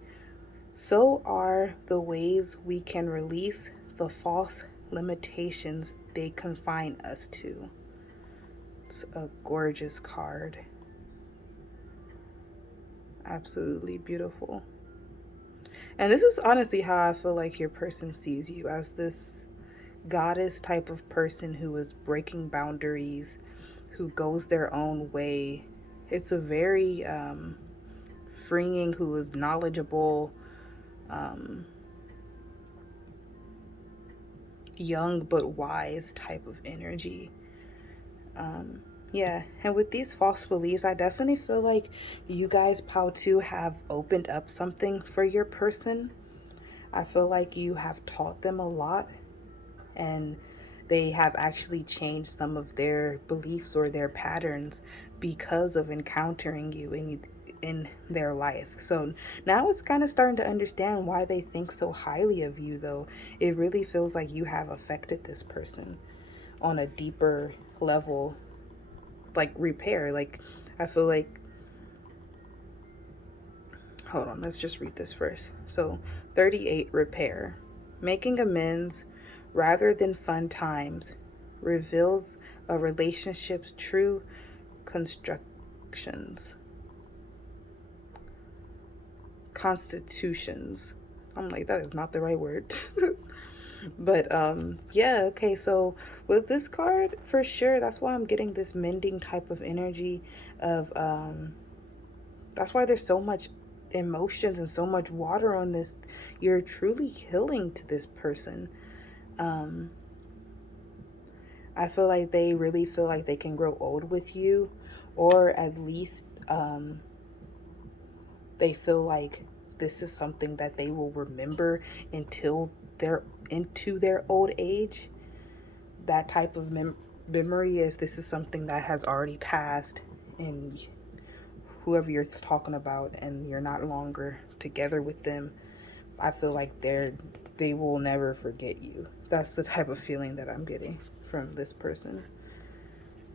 so are the ways we can release the false limitations they confine us to. It's a gorgeous card. Absolutely beautiful. And this is honestly how I feel like your person sees you, as this goddess type of person who is breaking boundaries, who goes their own way. It's a very freeing, who is knowledgeable, um, young but wise type of energy. Yeah, and with these false beliefs, I definitely feel like you guys, pile 2, have opened up something for your person. I feel like you have taught them a lot, and they have actually changed some of their beliefs or their patterns because of encountering you in their life. So now it's kind of starting to understand why they think so highly of you, though. It really feels like you have affected this person on a deeper level, like repair. Like, I feel like, hold on, let's just read this first. So 38, repair. Making amends rather than fun times reveals a relationship's true constitutions. I'm like, that is not the right word. But yeah, okay, so with this card, for sure, that's why I'm getting this mending type of energy of that's why there's so much emotions and so much water on this. You're truly healing to this person. um I feel like they really feel like they can grow old with you, or at least they feel like this is something that they will remember until they're into their old age. That type of memory, if this is something that has already passed and whoever you're talking about and you're not longer together with them, I feel like they will never forget you. That's the type of feeling that I'm getting from this person.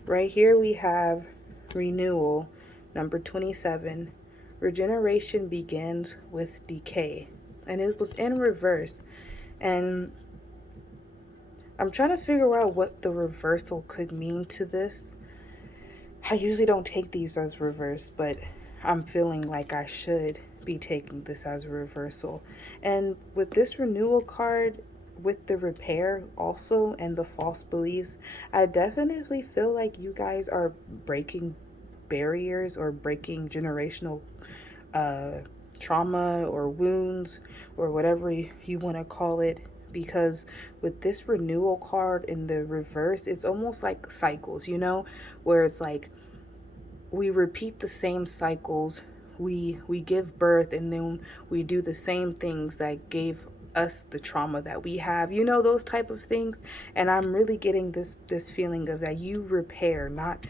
Right here we have renewal, number 27. Regeneration begins with decay. And it was in reverse. And I'm trying to figure out what the reversal could mean to this. I usually don't take these as reverse, but I'm feeling like I should be taking this as a reversal. And with this renewal card, with the repair also and the false beliefs, I definitely feel like you guys are breaking barriers or breaking generational uh, trauma or wounds or whatever you want to call it, because with this renewal card in the reverse, it's almost like cycles, you know, where it's like we repeat the same cycles. We give birth, and then we do the same things that gave us the trauma that we have, you know, those type of things. And I'm really getting this feeling of that you repair, not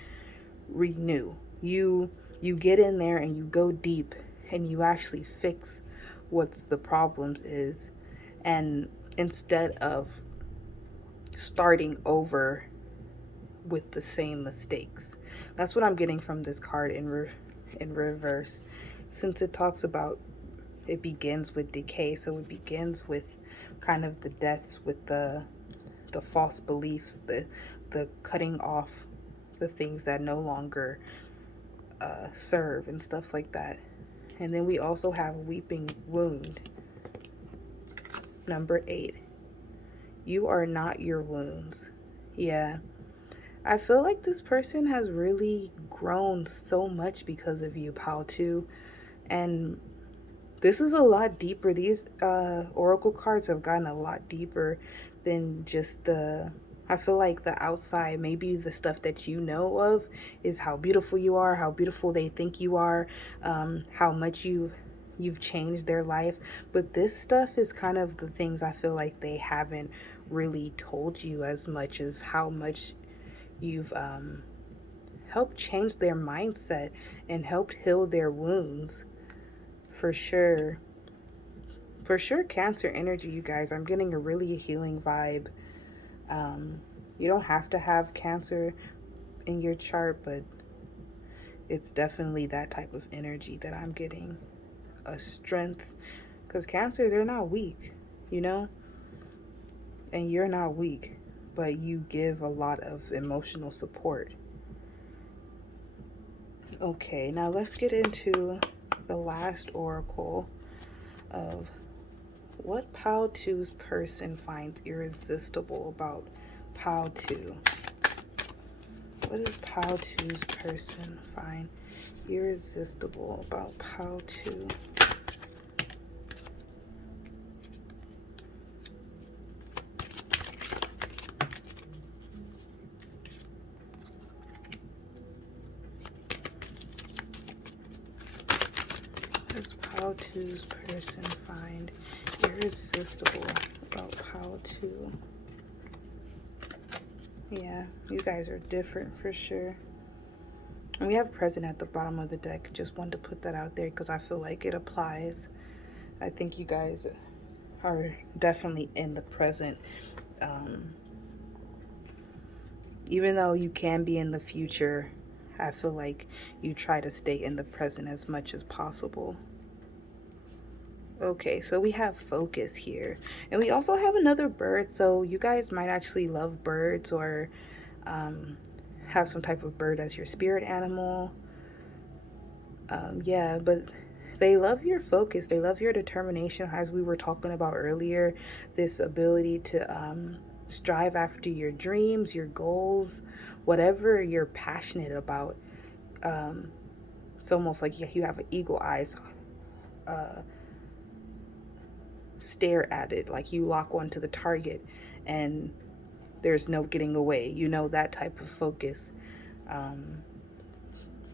renew. You get in there and you go deep and you actually fix what's the problems is, and instead of starting over with the same mistakes. That's what I'm getting from this card in reverse, since it talks about it begins with decay. So it begins with kind of the deaths, with the false beliefs, the cutting off the things that no longer serve and stuff like that. And then we also have weeping wound, number 8. You are not your wounds. Yeah, I feel like this person has really grown so much because of you, pal, too. And this is a lot deeper. These oracle cards have gotten a lot deeper than just I feel like the outside, maybe the stuff that you know of is how beautiful you are, how beautiful they think you are, how much you've changed their life. But this stuff is kind of the things I feel like they haven't really told you, as much as how much you've helped change their mindset and helped heal their wounds. For sure. For sure, Cancer energy, you guys. I'm getting a really healing vibe. You don't have to have Cancer in your chart, but it's definitely that type of energy that I'm getting. A strength. Because Cancer, they're not weak, you know? And you're not weak, but you give a lot of emotional support. Okay, now let's get into the last oracle of what Pal 2's person finds irresistible about Pal 2. What does Pal 2's person find irresistible about Pal 2? What does Pal 2's person find irresistible about Pal 2? Yeah, you guys are different for sure. And we have present at the bottom of the deck. Just wanted to put that out there because I feel like it applies. I think you guys are definitely in the present. Even though you can be in the future, I feel like you try to stay in the present as much as possible. Okay, so we have focus here. And we also have another bird. So you guys might actually love birds, or have some type of bird as your spirit animal. Yeah, but they love your focus. They love your determination, as we were talking about earlier. This ability to strive after your dreams, your goals, whatever you're passionate about. It's almost like you have an eagle eyes stare at it, like you lock onto the target and there's no getting away, you know, that type of focus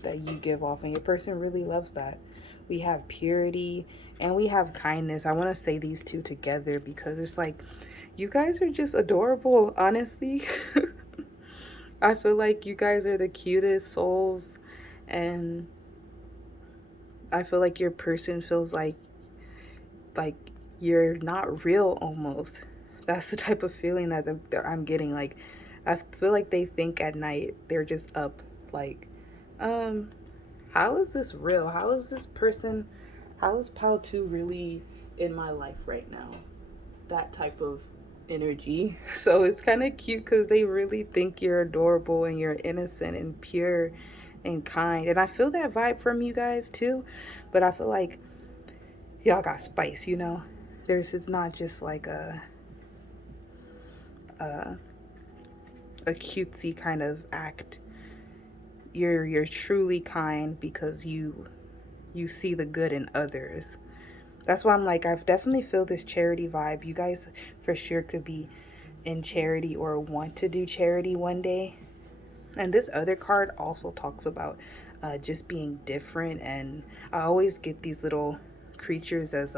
that you give off, and your person really loves that. We have purity and we have kindness. I want to say these two together because it's like you guys are just adorable, honestly. I feel like you guys are the cutest souls, and I feel like your person feels like you're not real almost. That's the type of feeling that I'm getting. Like, I feel like they think at night they're just up, like, how is this real? How is this person, how is Pal 2 really in my life right now? That type of energy. So it's kind of cute because they really think you're adorable and you're innocent and pure and kind. And I feel that vibe from you guys too. But I feel like y'all got spice, you know? It's not just like a, a cutesy kind of act. You're truly kind because you see the good in others. That's why I'm like, I've definitely feel this charity vibe. You guys for sure could be in charity or want to do charity one day. And this other card also talks about just being different. And I always get these little creatures as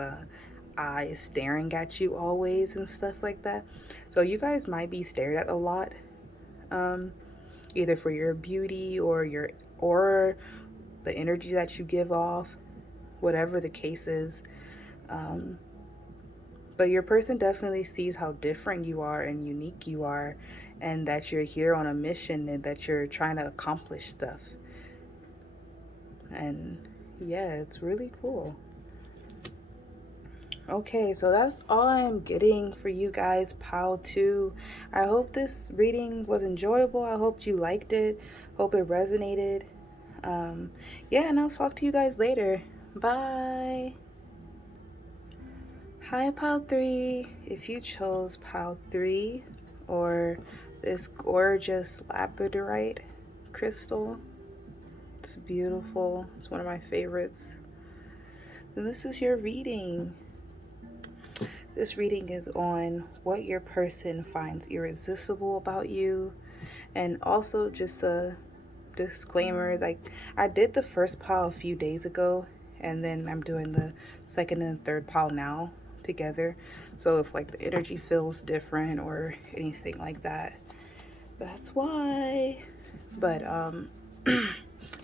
eyes staring at you always and stuff like that. So you guys might be stared at a lot, either for your beauty or the energy that you give off, whatever the case is. But your person definitely sees how different you are and unique you are, and that you're here on a mission and that you're trying to accomplish stuff. And yeah, it's really cool. Okay, so that's all I'm getting for you guys, Pal 2. I hope this reading was enjoyable. I hope you liked it. Hope it resonated. Yeah, and I'll talk to you guys later. Bye. Hi, Pal 3. If you chose Pal 3 or this gorgeous labradorite crystal, it's beautiful. It's one of my favorites. Then this is your reading. This reading is on what your person finds irresistible about you. And also just a disclaimer, like I did the first pile a few days ago, and then I'm doing the second and third pile now together. So if like the energy feels different or anything like that, that's why. But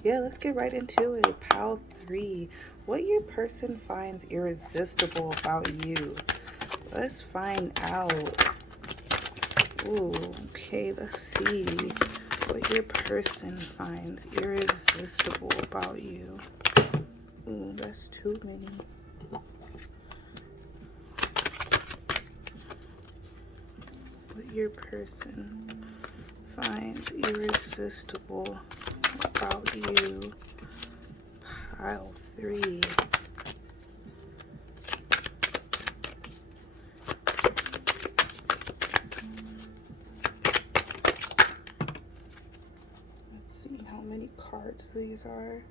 yeah, let's get right into it. Pile 3, what your person finds irresistible about you. Let's find out. Ooh, okay, let's see what your person finds irresistible about you. Ooh, that's too many. What your person finds irresistible about you. Pile 3. Cards these are.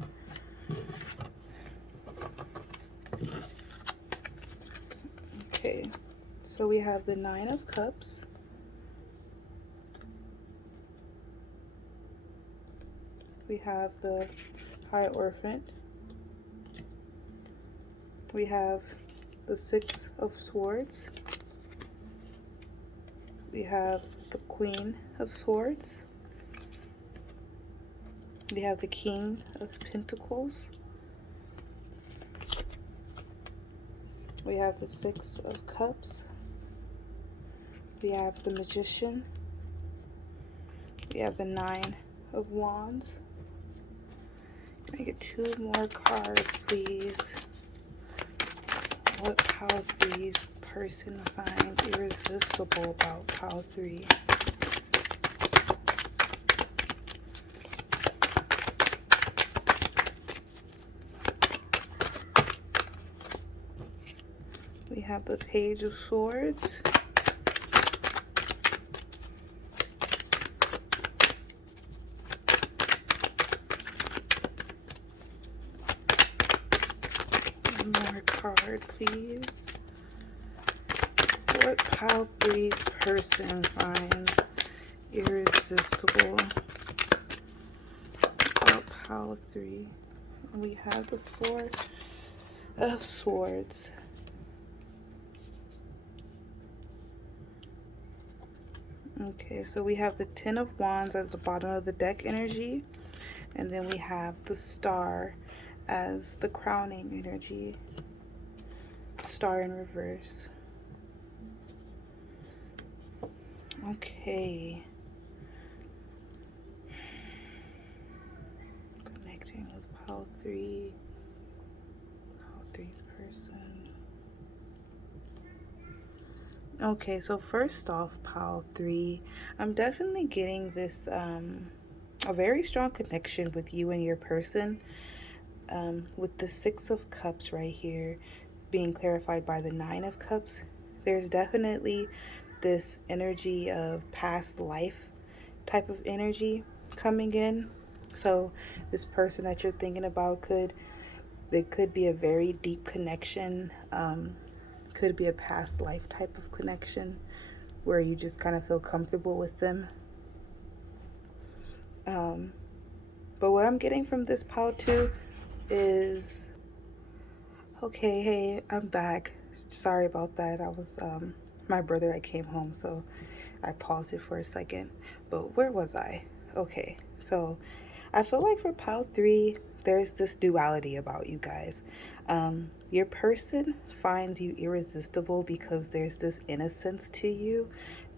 Okay, so we have the 9 of Cups, we have the Hierophant, we have the 6 of Swords, we have the Queen of Swords, we have the King of Pentacles, we have the 6 of Cups, we have the Magician, we have the 9 of Wands. Can I get 2 more cards, please? What Pile 3's person finds irresistible about Pile 3? We have the Page of Swords. One more card, please. What Pile 3's person finds irresistible about Pile 3? We have the 4 of Swords. Okay, so we have the 10 of Wands as the bottom of the deck energy, and then we have the Star as the crowning energy. Star in reverse. Okay. Connecting with pile 3. Pile 3's person. Okay, so first off, pile 3, I'm definitely getting this a very strong connection with you and your person. With the 6 of Cups right here being clarified by the 9 of Cups, there's definitely this energy of past life type of energy coming in. So this person that you're thinking about could be a very deep connection, could be a past life type of connection where you just kind of feel comfortable with them. But what I'm getting from this pile too is, okay, hey, I'm back. Sorry about that. I was my brother, I came home, so I paused it for a second. But where was I? Okay, so I feel like for pile 3, there's this duality about you guys. Your person finds you irresistible because there's this innocence to you.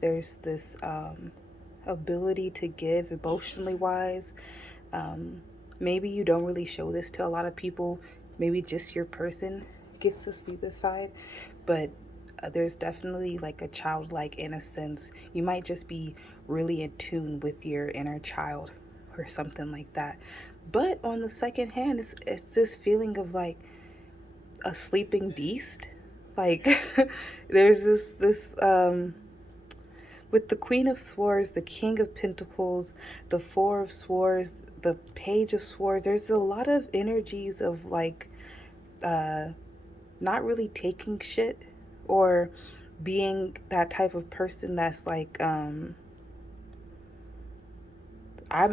There's this ability to give emotionally wise. Maybe you don't really show this to a lot of people. Maybe just your person gets to see this side. But there's definitely like a childlike innocence. You might just be really in tune with your inner child or something like that. But on the second hand, it's this feeling of like a sleeping beast. Like there's this with the Queen of Swords, the King of Pentacles, the Four of Swords, the Page of Swords, there's a lot of energies of like not really taking shit, or being that type of person that's like I'm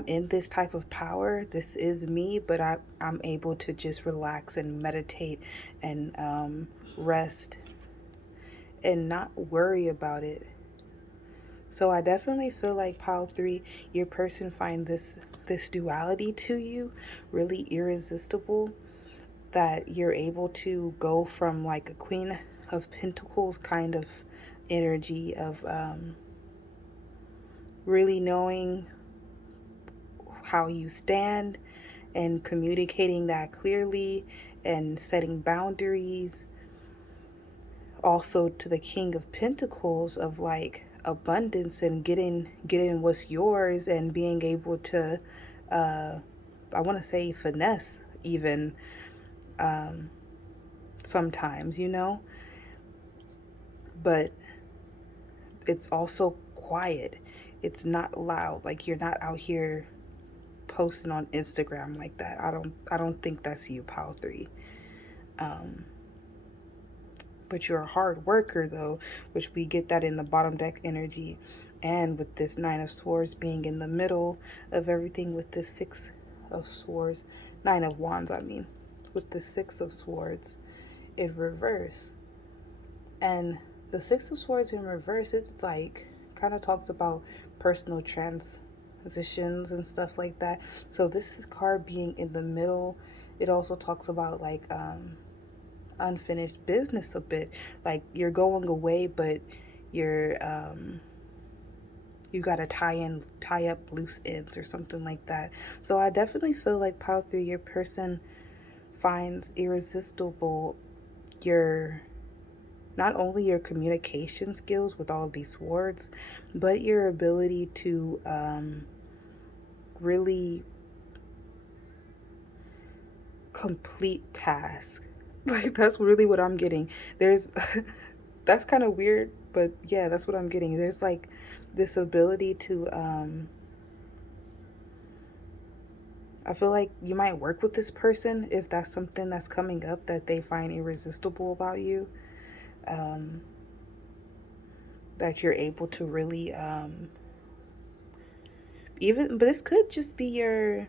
in this type of power, this is me, but I'm able to just relax and meditate and rest and not worry about it. So I definitely feel like pile 3, your person find this duality to you really irresistible, that you're able to go from like a Queen of Pentacles kind of energy of really knowing how you stand and communicating that clearly and setting boundaries, also to the King of Pentacles of like abundance and getting what's yours and being able to I want to say finesse even sometimes, you know, but it's also quiet. It's not loud. Like you're not out here posting on Instagram like that. I don't think that's you, pile 3. But you're a hard worker though, which we get that in the bottom deck energy. And with this 9 of Swords being in the middle of everything, with this 6 of Swords, 9 of Wands, I mean, with the 6 of Swords in reverse. And the 6 of Swords in reverse, it's like kind of talks about personal transitions and stuff like that. So this is card being in the middle. It also talks about like unfinished business a bit, like you're going away, but you're you gotta tie up loose ends or something like that. So I definitely feel like pile 3, your person finds irresistible your, not only your communication skills with all of these swords, but your ability to really complete tasks. Like that's really what I'm getting. There's that's kind of weird, but yeah, that's what I'm getting. There's like this ability to I feel like you might work with this person if that's something that's coming up that they find irresistible about you. That you're able to really even, but this could just be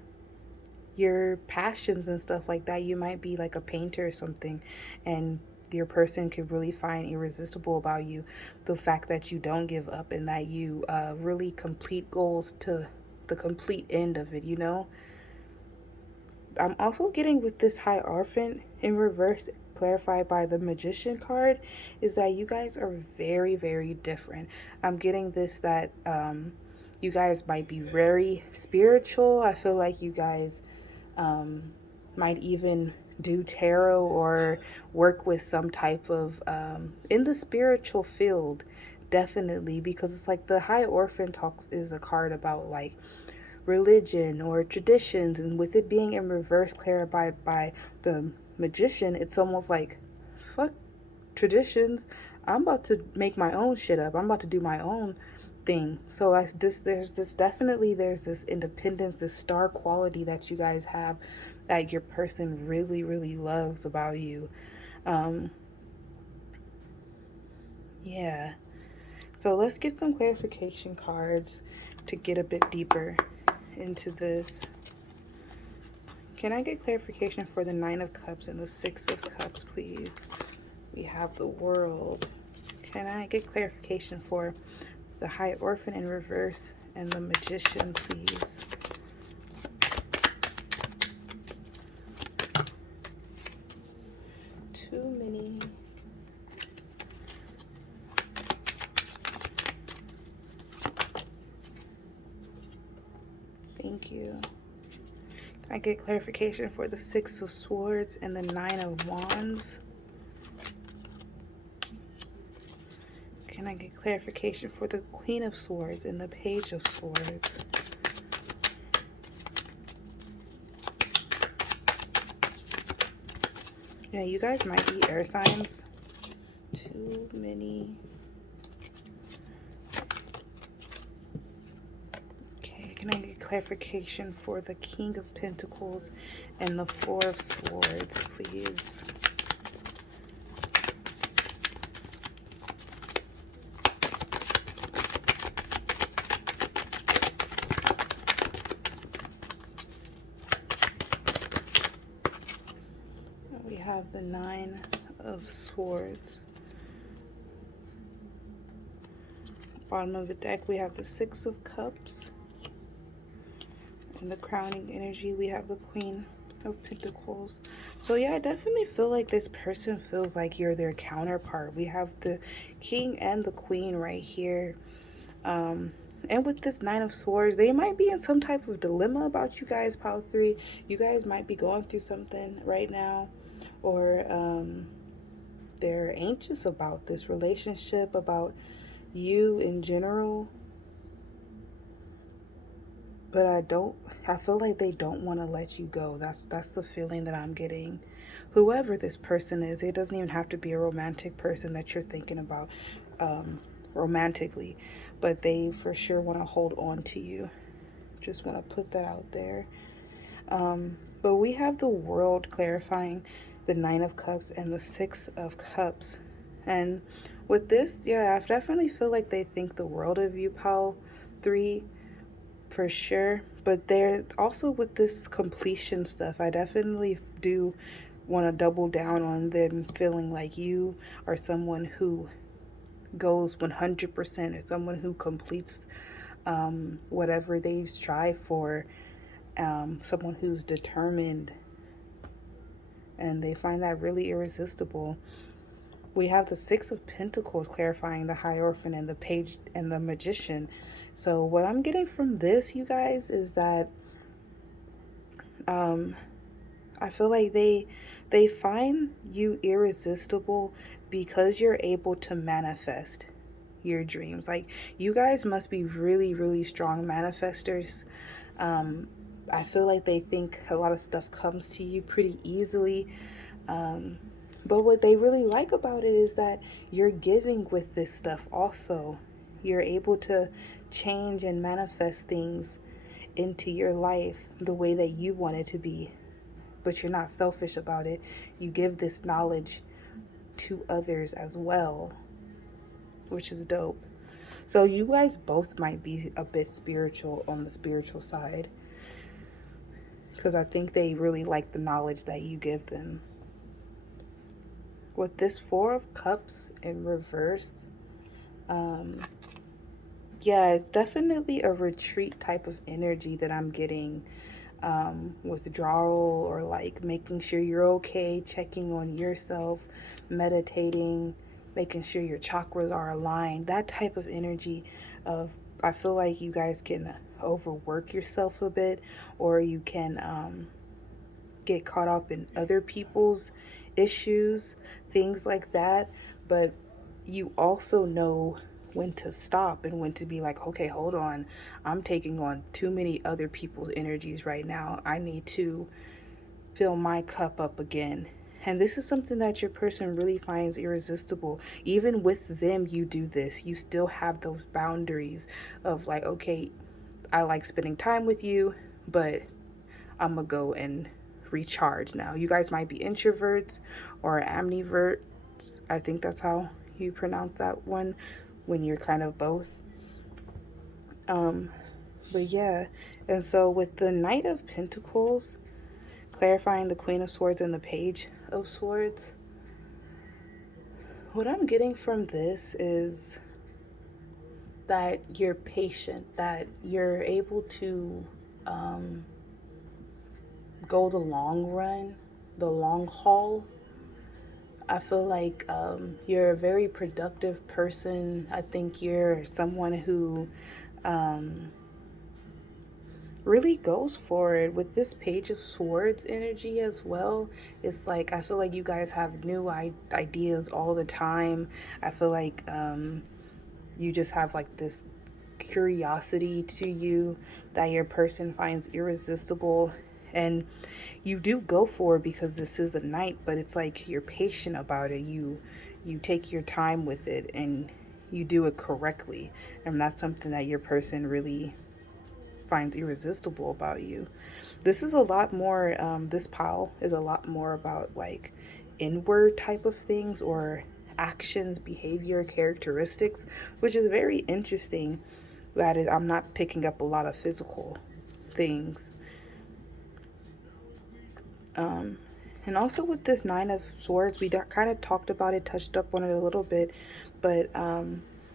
your passions and stuff like that. You might be like a painter or something, and your person could really find irresistible about you the fact that you don't give up and that you really complete goals to the complete end of it, you know. I'm also getting with this Hierophant in reverse, clarified by the Magician card is that you guys are very, very different. I'm getting this that you guys might be very spiritual. I feel like you guys might even do tarot or work with some type of in the spiritual field, definitely, because it's like the High Orphan talks is a card about like religion or traditions, and with it being in reverse clarified by the Magician, it's almost like fuck traditions. I'm about to make my own shit up. I'm about to do my own thing. So there's this independence, this star quality that you guys have that your person really, really loves about you. Um, yeah. So let's get some clarification cards to get a bit deeper into this. Can I get clarification for the Nine of Cups and the Six of Cups, please? We have the World. Can I get clarification for the High Orphan in reverse and the Magician, please? Too many. Thank you. Can I get clarification for the Six of Swords and the Nine of Wands? Can I get clarification for the Queen of Swords and the Page of Swords? Yeah, you guys might be air signs. Too many. Okay, can I get clarification for the King of Pentacles and the Four of Swords, please? We have the Nine of Swords. Bottom of the deck, we have the Six of Cups. And the crowning energy, we have the Queen of Pentacles. So yeah, I definitely feel like this person feels like you're their counterpart. We have the King and the Queen right here. And with this Nine of Swords, they might be in some type of dilemma about you guys, Pile 3. You guys might be going through something right now. Or they're anxious about this relationship, about you in general. But I feel like they don't want to let you go. That's the feeling that I'm getting. Whoever this person is, it doesn't even have to be a romantic person that you're thinking about romantically, but they for sure want to hold on to you. Just want to put that out there. But we have the World clarifying the Nine of Cups and the Six of Cups. And with this, yeah, I definitely feel like they think the world of you, Pile 3, for sure. But they're also with this completion stuff, I definitely do want to double down on them feeling like you are someone who goes 100%, or someone who completes whatever they strive for, someone who's determined, and they find that really irresistible. We have the Six of Pentacles clarifying the High Orphan and the Page and the Magician. So what I'm getting from this, you guys, is that I feel like they find you irresistible because you're able to manifest your dreams. Like, you guys must be really, really strong manifestors. I feel like they think a lot of stuff comes to you pretty easily. But what they really like about it is that you're giving with this stuff also. You're able to change and manifest things into your life the way that you want it to be. But you're not selfish about it. You give this knowledge to others as well, which is dope. So you guys both might be a bit spiritual on the spiritual side, because I think they really like the knowledge that you give them. With this Four of Cups in reverse, yeah, it's definitely a retreat type of energy that I'm getting. withdrawal, or like making sure you're okay, checking on yourself, meditating, making sure your chakras are aligned, that type of energy of, I feel like you guys can overwork yourself a bit, or you can get caught up in other people's issues, things like that. But you also know when to stop and when to be like, okay, hold on, I'm taking on too many other people's energies right now. I need to fill my cup up again. And this is something that your person really finds irresistible. Even with them, you do this. You still have those boundaries of like, okay, I like spending time with you, but I'm gonna go and recharge now. You guys might be introverts or ambiverts. I think that's how you pronounce that one, when you're kind of both. Um, but yeah, and so with the Knight of Pentacles, clarifying the Queen of Swords and the Page of Swords, what I'm getting from this is that you're patient, that you're able to go the long run, the long haul. I feel like you're a very productive person. I think you're someone who um, really goes for it. With this Page of Swords energy as well, it's like I feel like you guys have new ideas all the time. I feel like you just have like this curiosity to you that your person finds irresistible, and you do go for it because this is a night, but it's like you're patient about it. You take your time with it and you do it correctly, and that's something that your person really finds irresistible about you. This is a lot more, this pile is a lot more about like inward type of things, or actions, behavior, characteristics, which is very interesting. That is, I'm not picking up a lot of physical things. Um, and also with this Nine of Swords, we kind of talked about it, touched up on it a little bit, but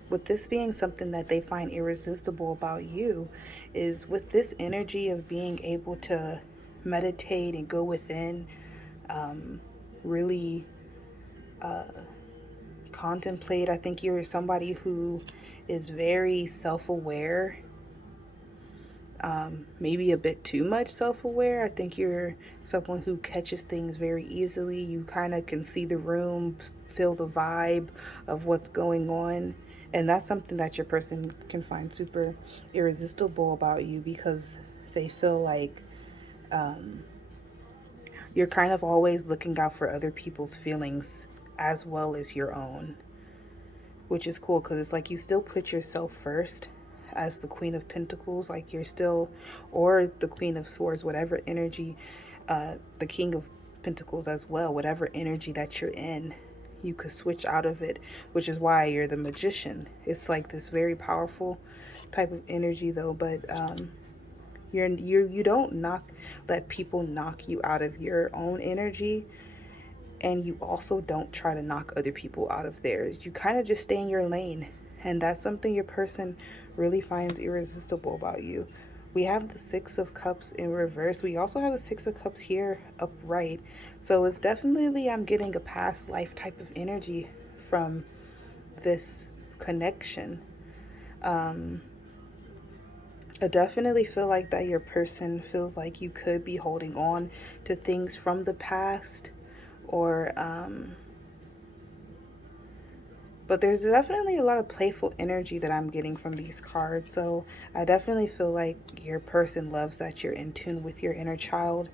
with this being something that they find irresistible about you, is with this energy of being able to meditate and go within, really contemplate. I think you're somebody who is very self-aware, maybe a bit too much self-aware. I think you're someone who catches things very easily. You kind of can see the room, feel the vibe of what's going on. And that's something that your person can find super irresistible about you, because they feel like you're kind of always looking out for other people's feelings as well as your own, which is cool because it's like you still put yourself first as the Queen of Pentacles, like you're still, or the Queen of Swords, whatever energy, the King of Pentacles as well, whatever energy that you're in, you could switch out of it, which is why you're the Magician. It's like this very powerful type of energy though, but you don't let people knock you out of your own energy, and you also don't try to knock other people out of theirs. You kind of just stay in your lane, and that's something your person really finds irresistible about you. We have the Six of Cups in reverse. We also have the Six of Cups here upright. So it's definitely, I'm getting a past life type of energy from this connection. I definitely feel like that your person feels like you could be holding on to things from the past, or but there's definitely a lot of playful energy that I'm getting from these cards. So I definitely feel like your person loves that you're in tune with your inner child,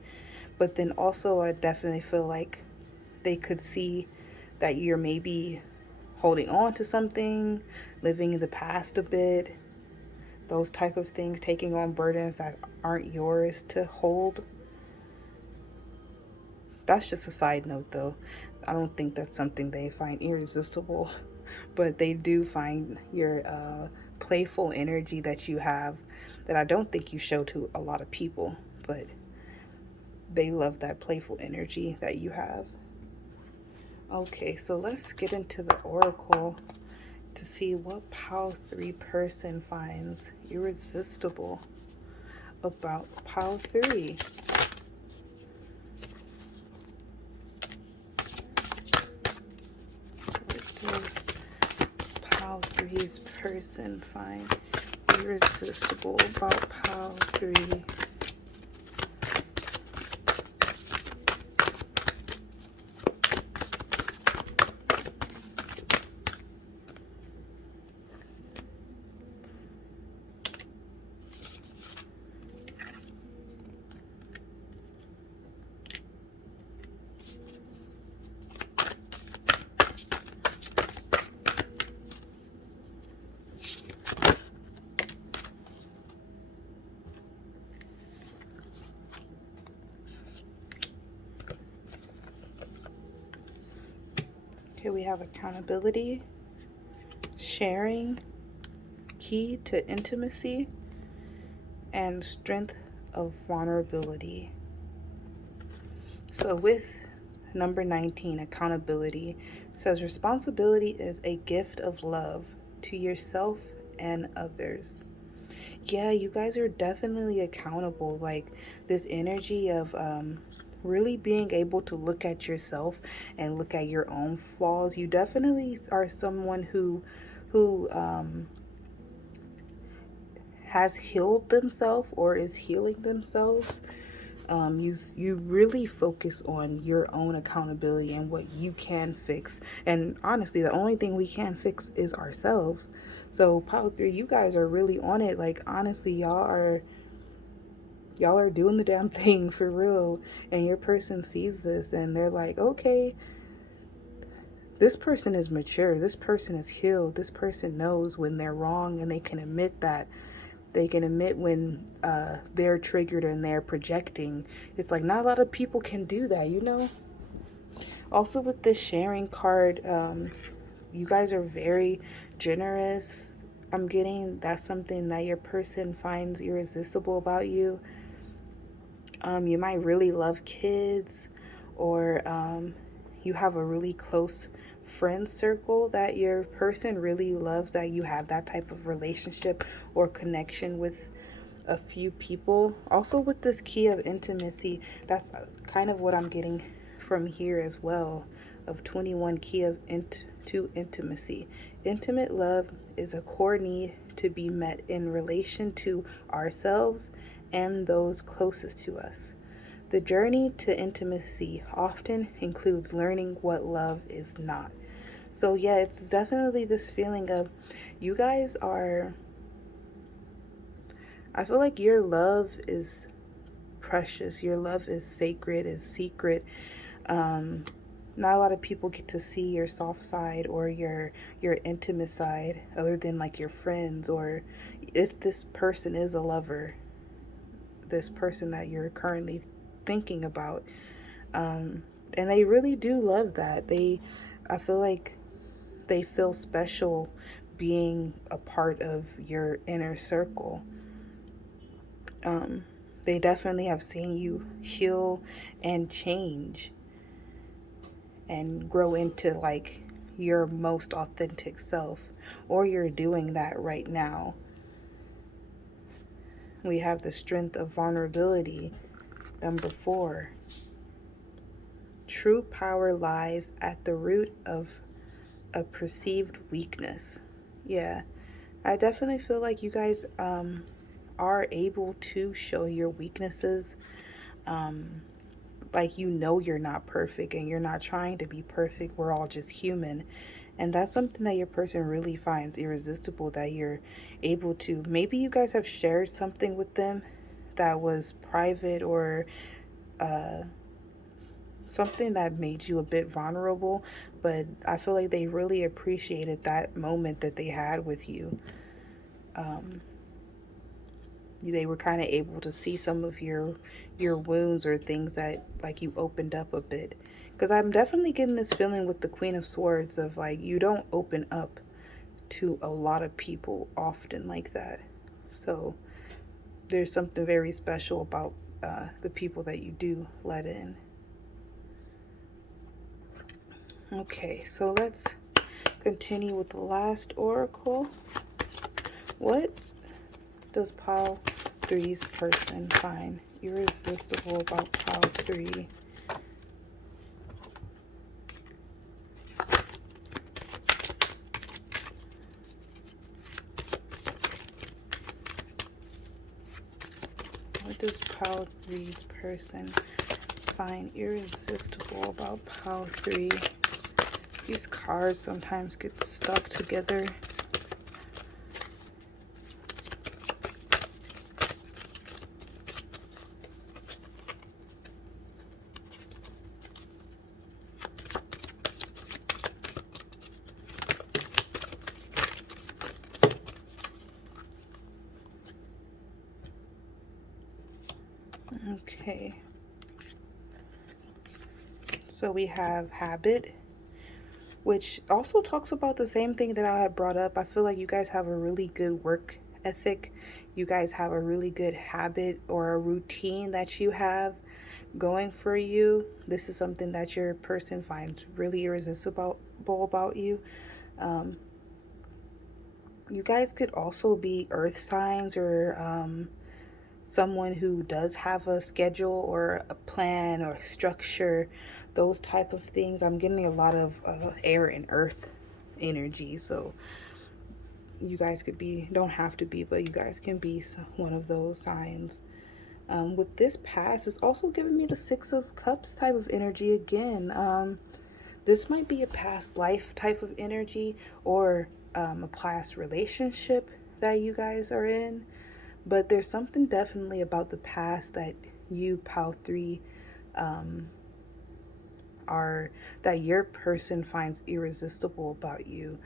but then also I definitely feel like they could see that you're maybe holding on to something, living in the past a bit, those type of things, taking on burdens that aren't yours to hold. That's just a side note though. I don't think that's something they find irresistible, but they do find your playful energy that you have, that I don't think you show to a lot of people, but they love that playful energy that you have. Okay, so let's get into the oracle to see what Pile 3 person finds irresistible about pile 3? What does pile 3's person find irresistible about pile 3? Okay, we have accountability, sharing, key to intimacy, and strength of vulnerability. So with number 19, accountability, says responsibility is a gift of love to yourself and others. Yeah, you guys are definitely accountable. Like this energy of really being able to look at yourself and look at your own flaws. You definitely are someone who has healed themselves or is healing themselves. You really focus on your own accountability and what you can fix. And honestly, the only thing we can fix is ourselves. So pile 3, you guys are really on it. Like honestly, y'all are doing the damn thing for real. And your person sees this and they're like, okay, this person is mature. This person is healed. This person knows when they're wrong and they can admit that. They can admit when they're triggered and they're projecting. It's like not a lot of people can do that, you know? Also with this sharing card, you guys are very generous. I'm getting that's something that your person finds irresistible about you. You might really love kids, or you have a really close friend circle that your person really loves, that you have that type of relationship or connection with a few people. Also with this key of intimacy, that's kind of what I'm getting from here as well, of 21 key of to intimacy. Intimate love is a core need to be met in relation to ourselves and those closest to us. The journey to intimacy often includes learning what love is not. So yeah, it's definitely this feeling of you guys are, I feel like your love is precious. Your love is sacred, is secret. Not a lot of people get to see your soft side or your intimate side other than like your friends, or if this person is a lover, this person that you're currently thinking about. And they really do love that. I feel like they feel special being a part of your inner circle. They definitely have seen you heal and change and grow into like your most authentic self, or you're doing that right now. We have the strength of vulnerability, number 4. True power lies at the root of a perceived weakness. Yeah, I definitely feel like you guys are able to show your weaknesses. Like, you know, you're not perfect and you're not trying to be perfect. We're all just human. And that's something that your person really finds irresistible, that you're able to, maybe you guys have shared something with them that was private, or something that made you a bit vulnerable, but I feel like they really appreciated that moment that they had with you. They were kind of able to see some of your wounds or things that like you opened up a bit, because I'm definitely getting this feeling with the Queen of Swords of like you don't open up to a lot of people often like that. So there's something very special about the people that you do let in. Okay, so let's continue with the last oracle. What does pile three's person find irresistible about pile three? What does pile three's person find irresistible about pile three? These cards sometimes get stuck together. Okay. So we have habit, which also talks about the same thing that I had brought up. I feel like you guys have a really good work ethic. You guys have a really good habit or a routine that you have going for you. This is something that your person finds really irresistible about you. You guys could also be earth signs or someone who does have a schedule or a plan or structure, those type of things. I'm getting a lot of air and earth energy, so you guys could be, don't have to be, but you guys can be one of those signs. With this pass, it's also giving me the Six of Cups type of energy again. This might be a past life type of energy or a past relationship that you guys are in. But there's something definitely about the past that you, Pal 3, that your person finds irresistible about you.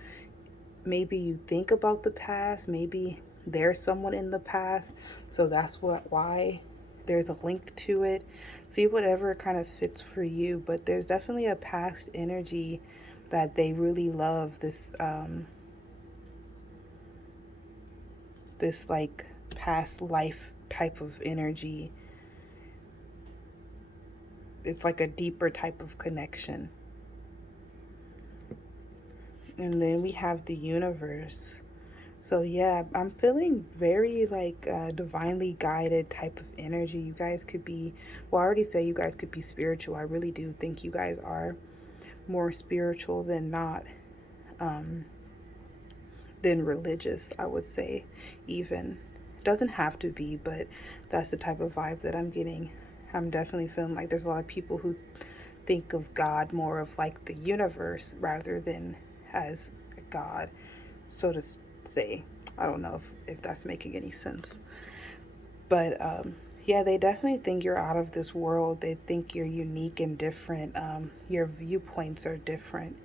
Maybe you think about the past, maybe there's someone in the past, so that's why there's a link to it. See whatever kind of fits for you, but there's definitely a past energy that they really love. This like past life type of energy. It's like a deeper type of connection. And then we have the universe. So yeah, I'm feeling very like divinely guided type of energy. You guys could be, well, I already say you guys could be spiritual. I really do think you guys are more spiritual than not, than religious, I would say. Even doesn't have to be, but that's the type of vibe that I'm getting. I'm definitely feeling like there's a lot of people who think of God more of like the universe rather than as a God, so to say. I don't know if that's making any sense. But yeah, they definitely think you're out of this world. They think you're unique and different. Your viewpoints are different.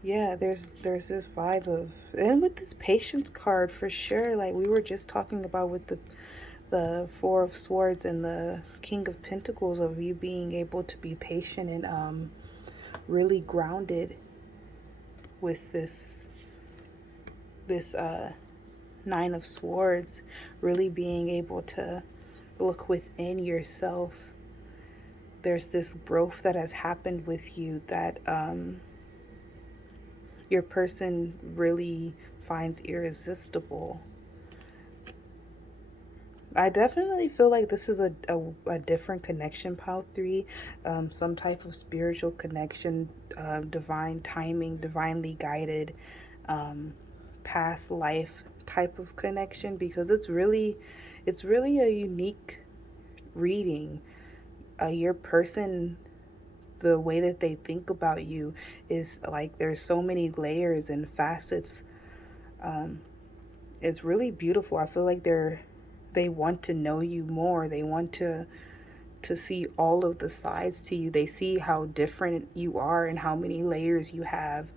Yeah, there's this vibe of, and with this patience card for sure, like we were just talking about with the Four of Swords and the King of Pentacles, of you being able to be patient and really grounded with this Nine of Swords, really being able to look within yourself. There's this growth that has happened with you that your person really finds irresistible. I definitely feel like this is a different connection, Pile 3. Some type of spiritual connection, divine timing, divinely guided, past life type of connection, because it's really a unique reading. Your person, the way that they think about you is like there's so many layers and facets. It's really beautiful. I feel like they want to know you more. They want to see all of the sides to you. They see how different you are and how many layers you have.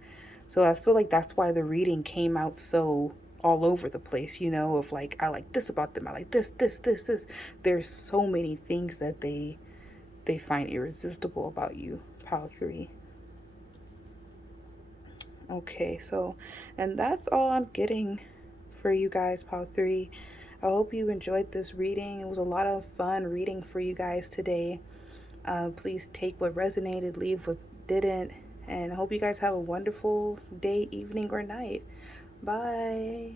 So I feel like that's why the reading came out so all over the place, you know, of like, I like this about them, I like this. There's so many things that they find irresistible about you, Pile 3. Okay, so, and that's all I'm getting for you guys, Pile 3. I hope you enjoyed this reading. It was a lot of fun reading for you guys today. Please take what resonated, leave what didn't, and I hope you guys have a wonderful day, evening, or night. Bye.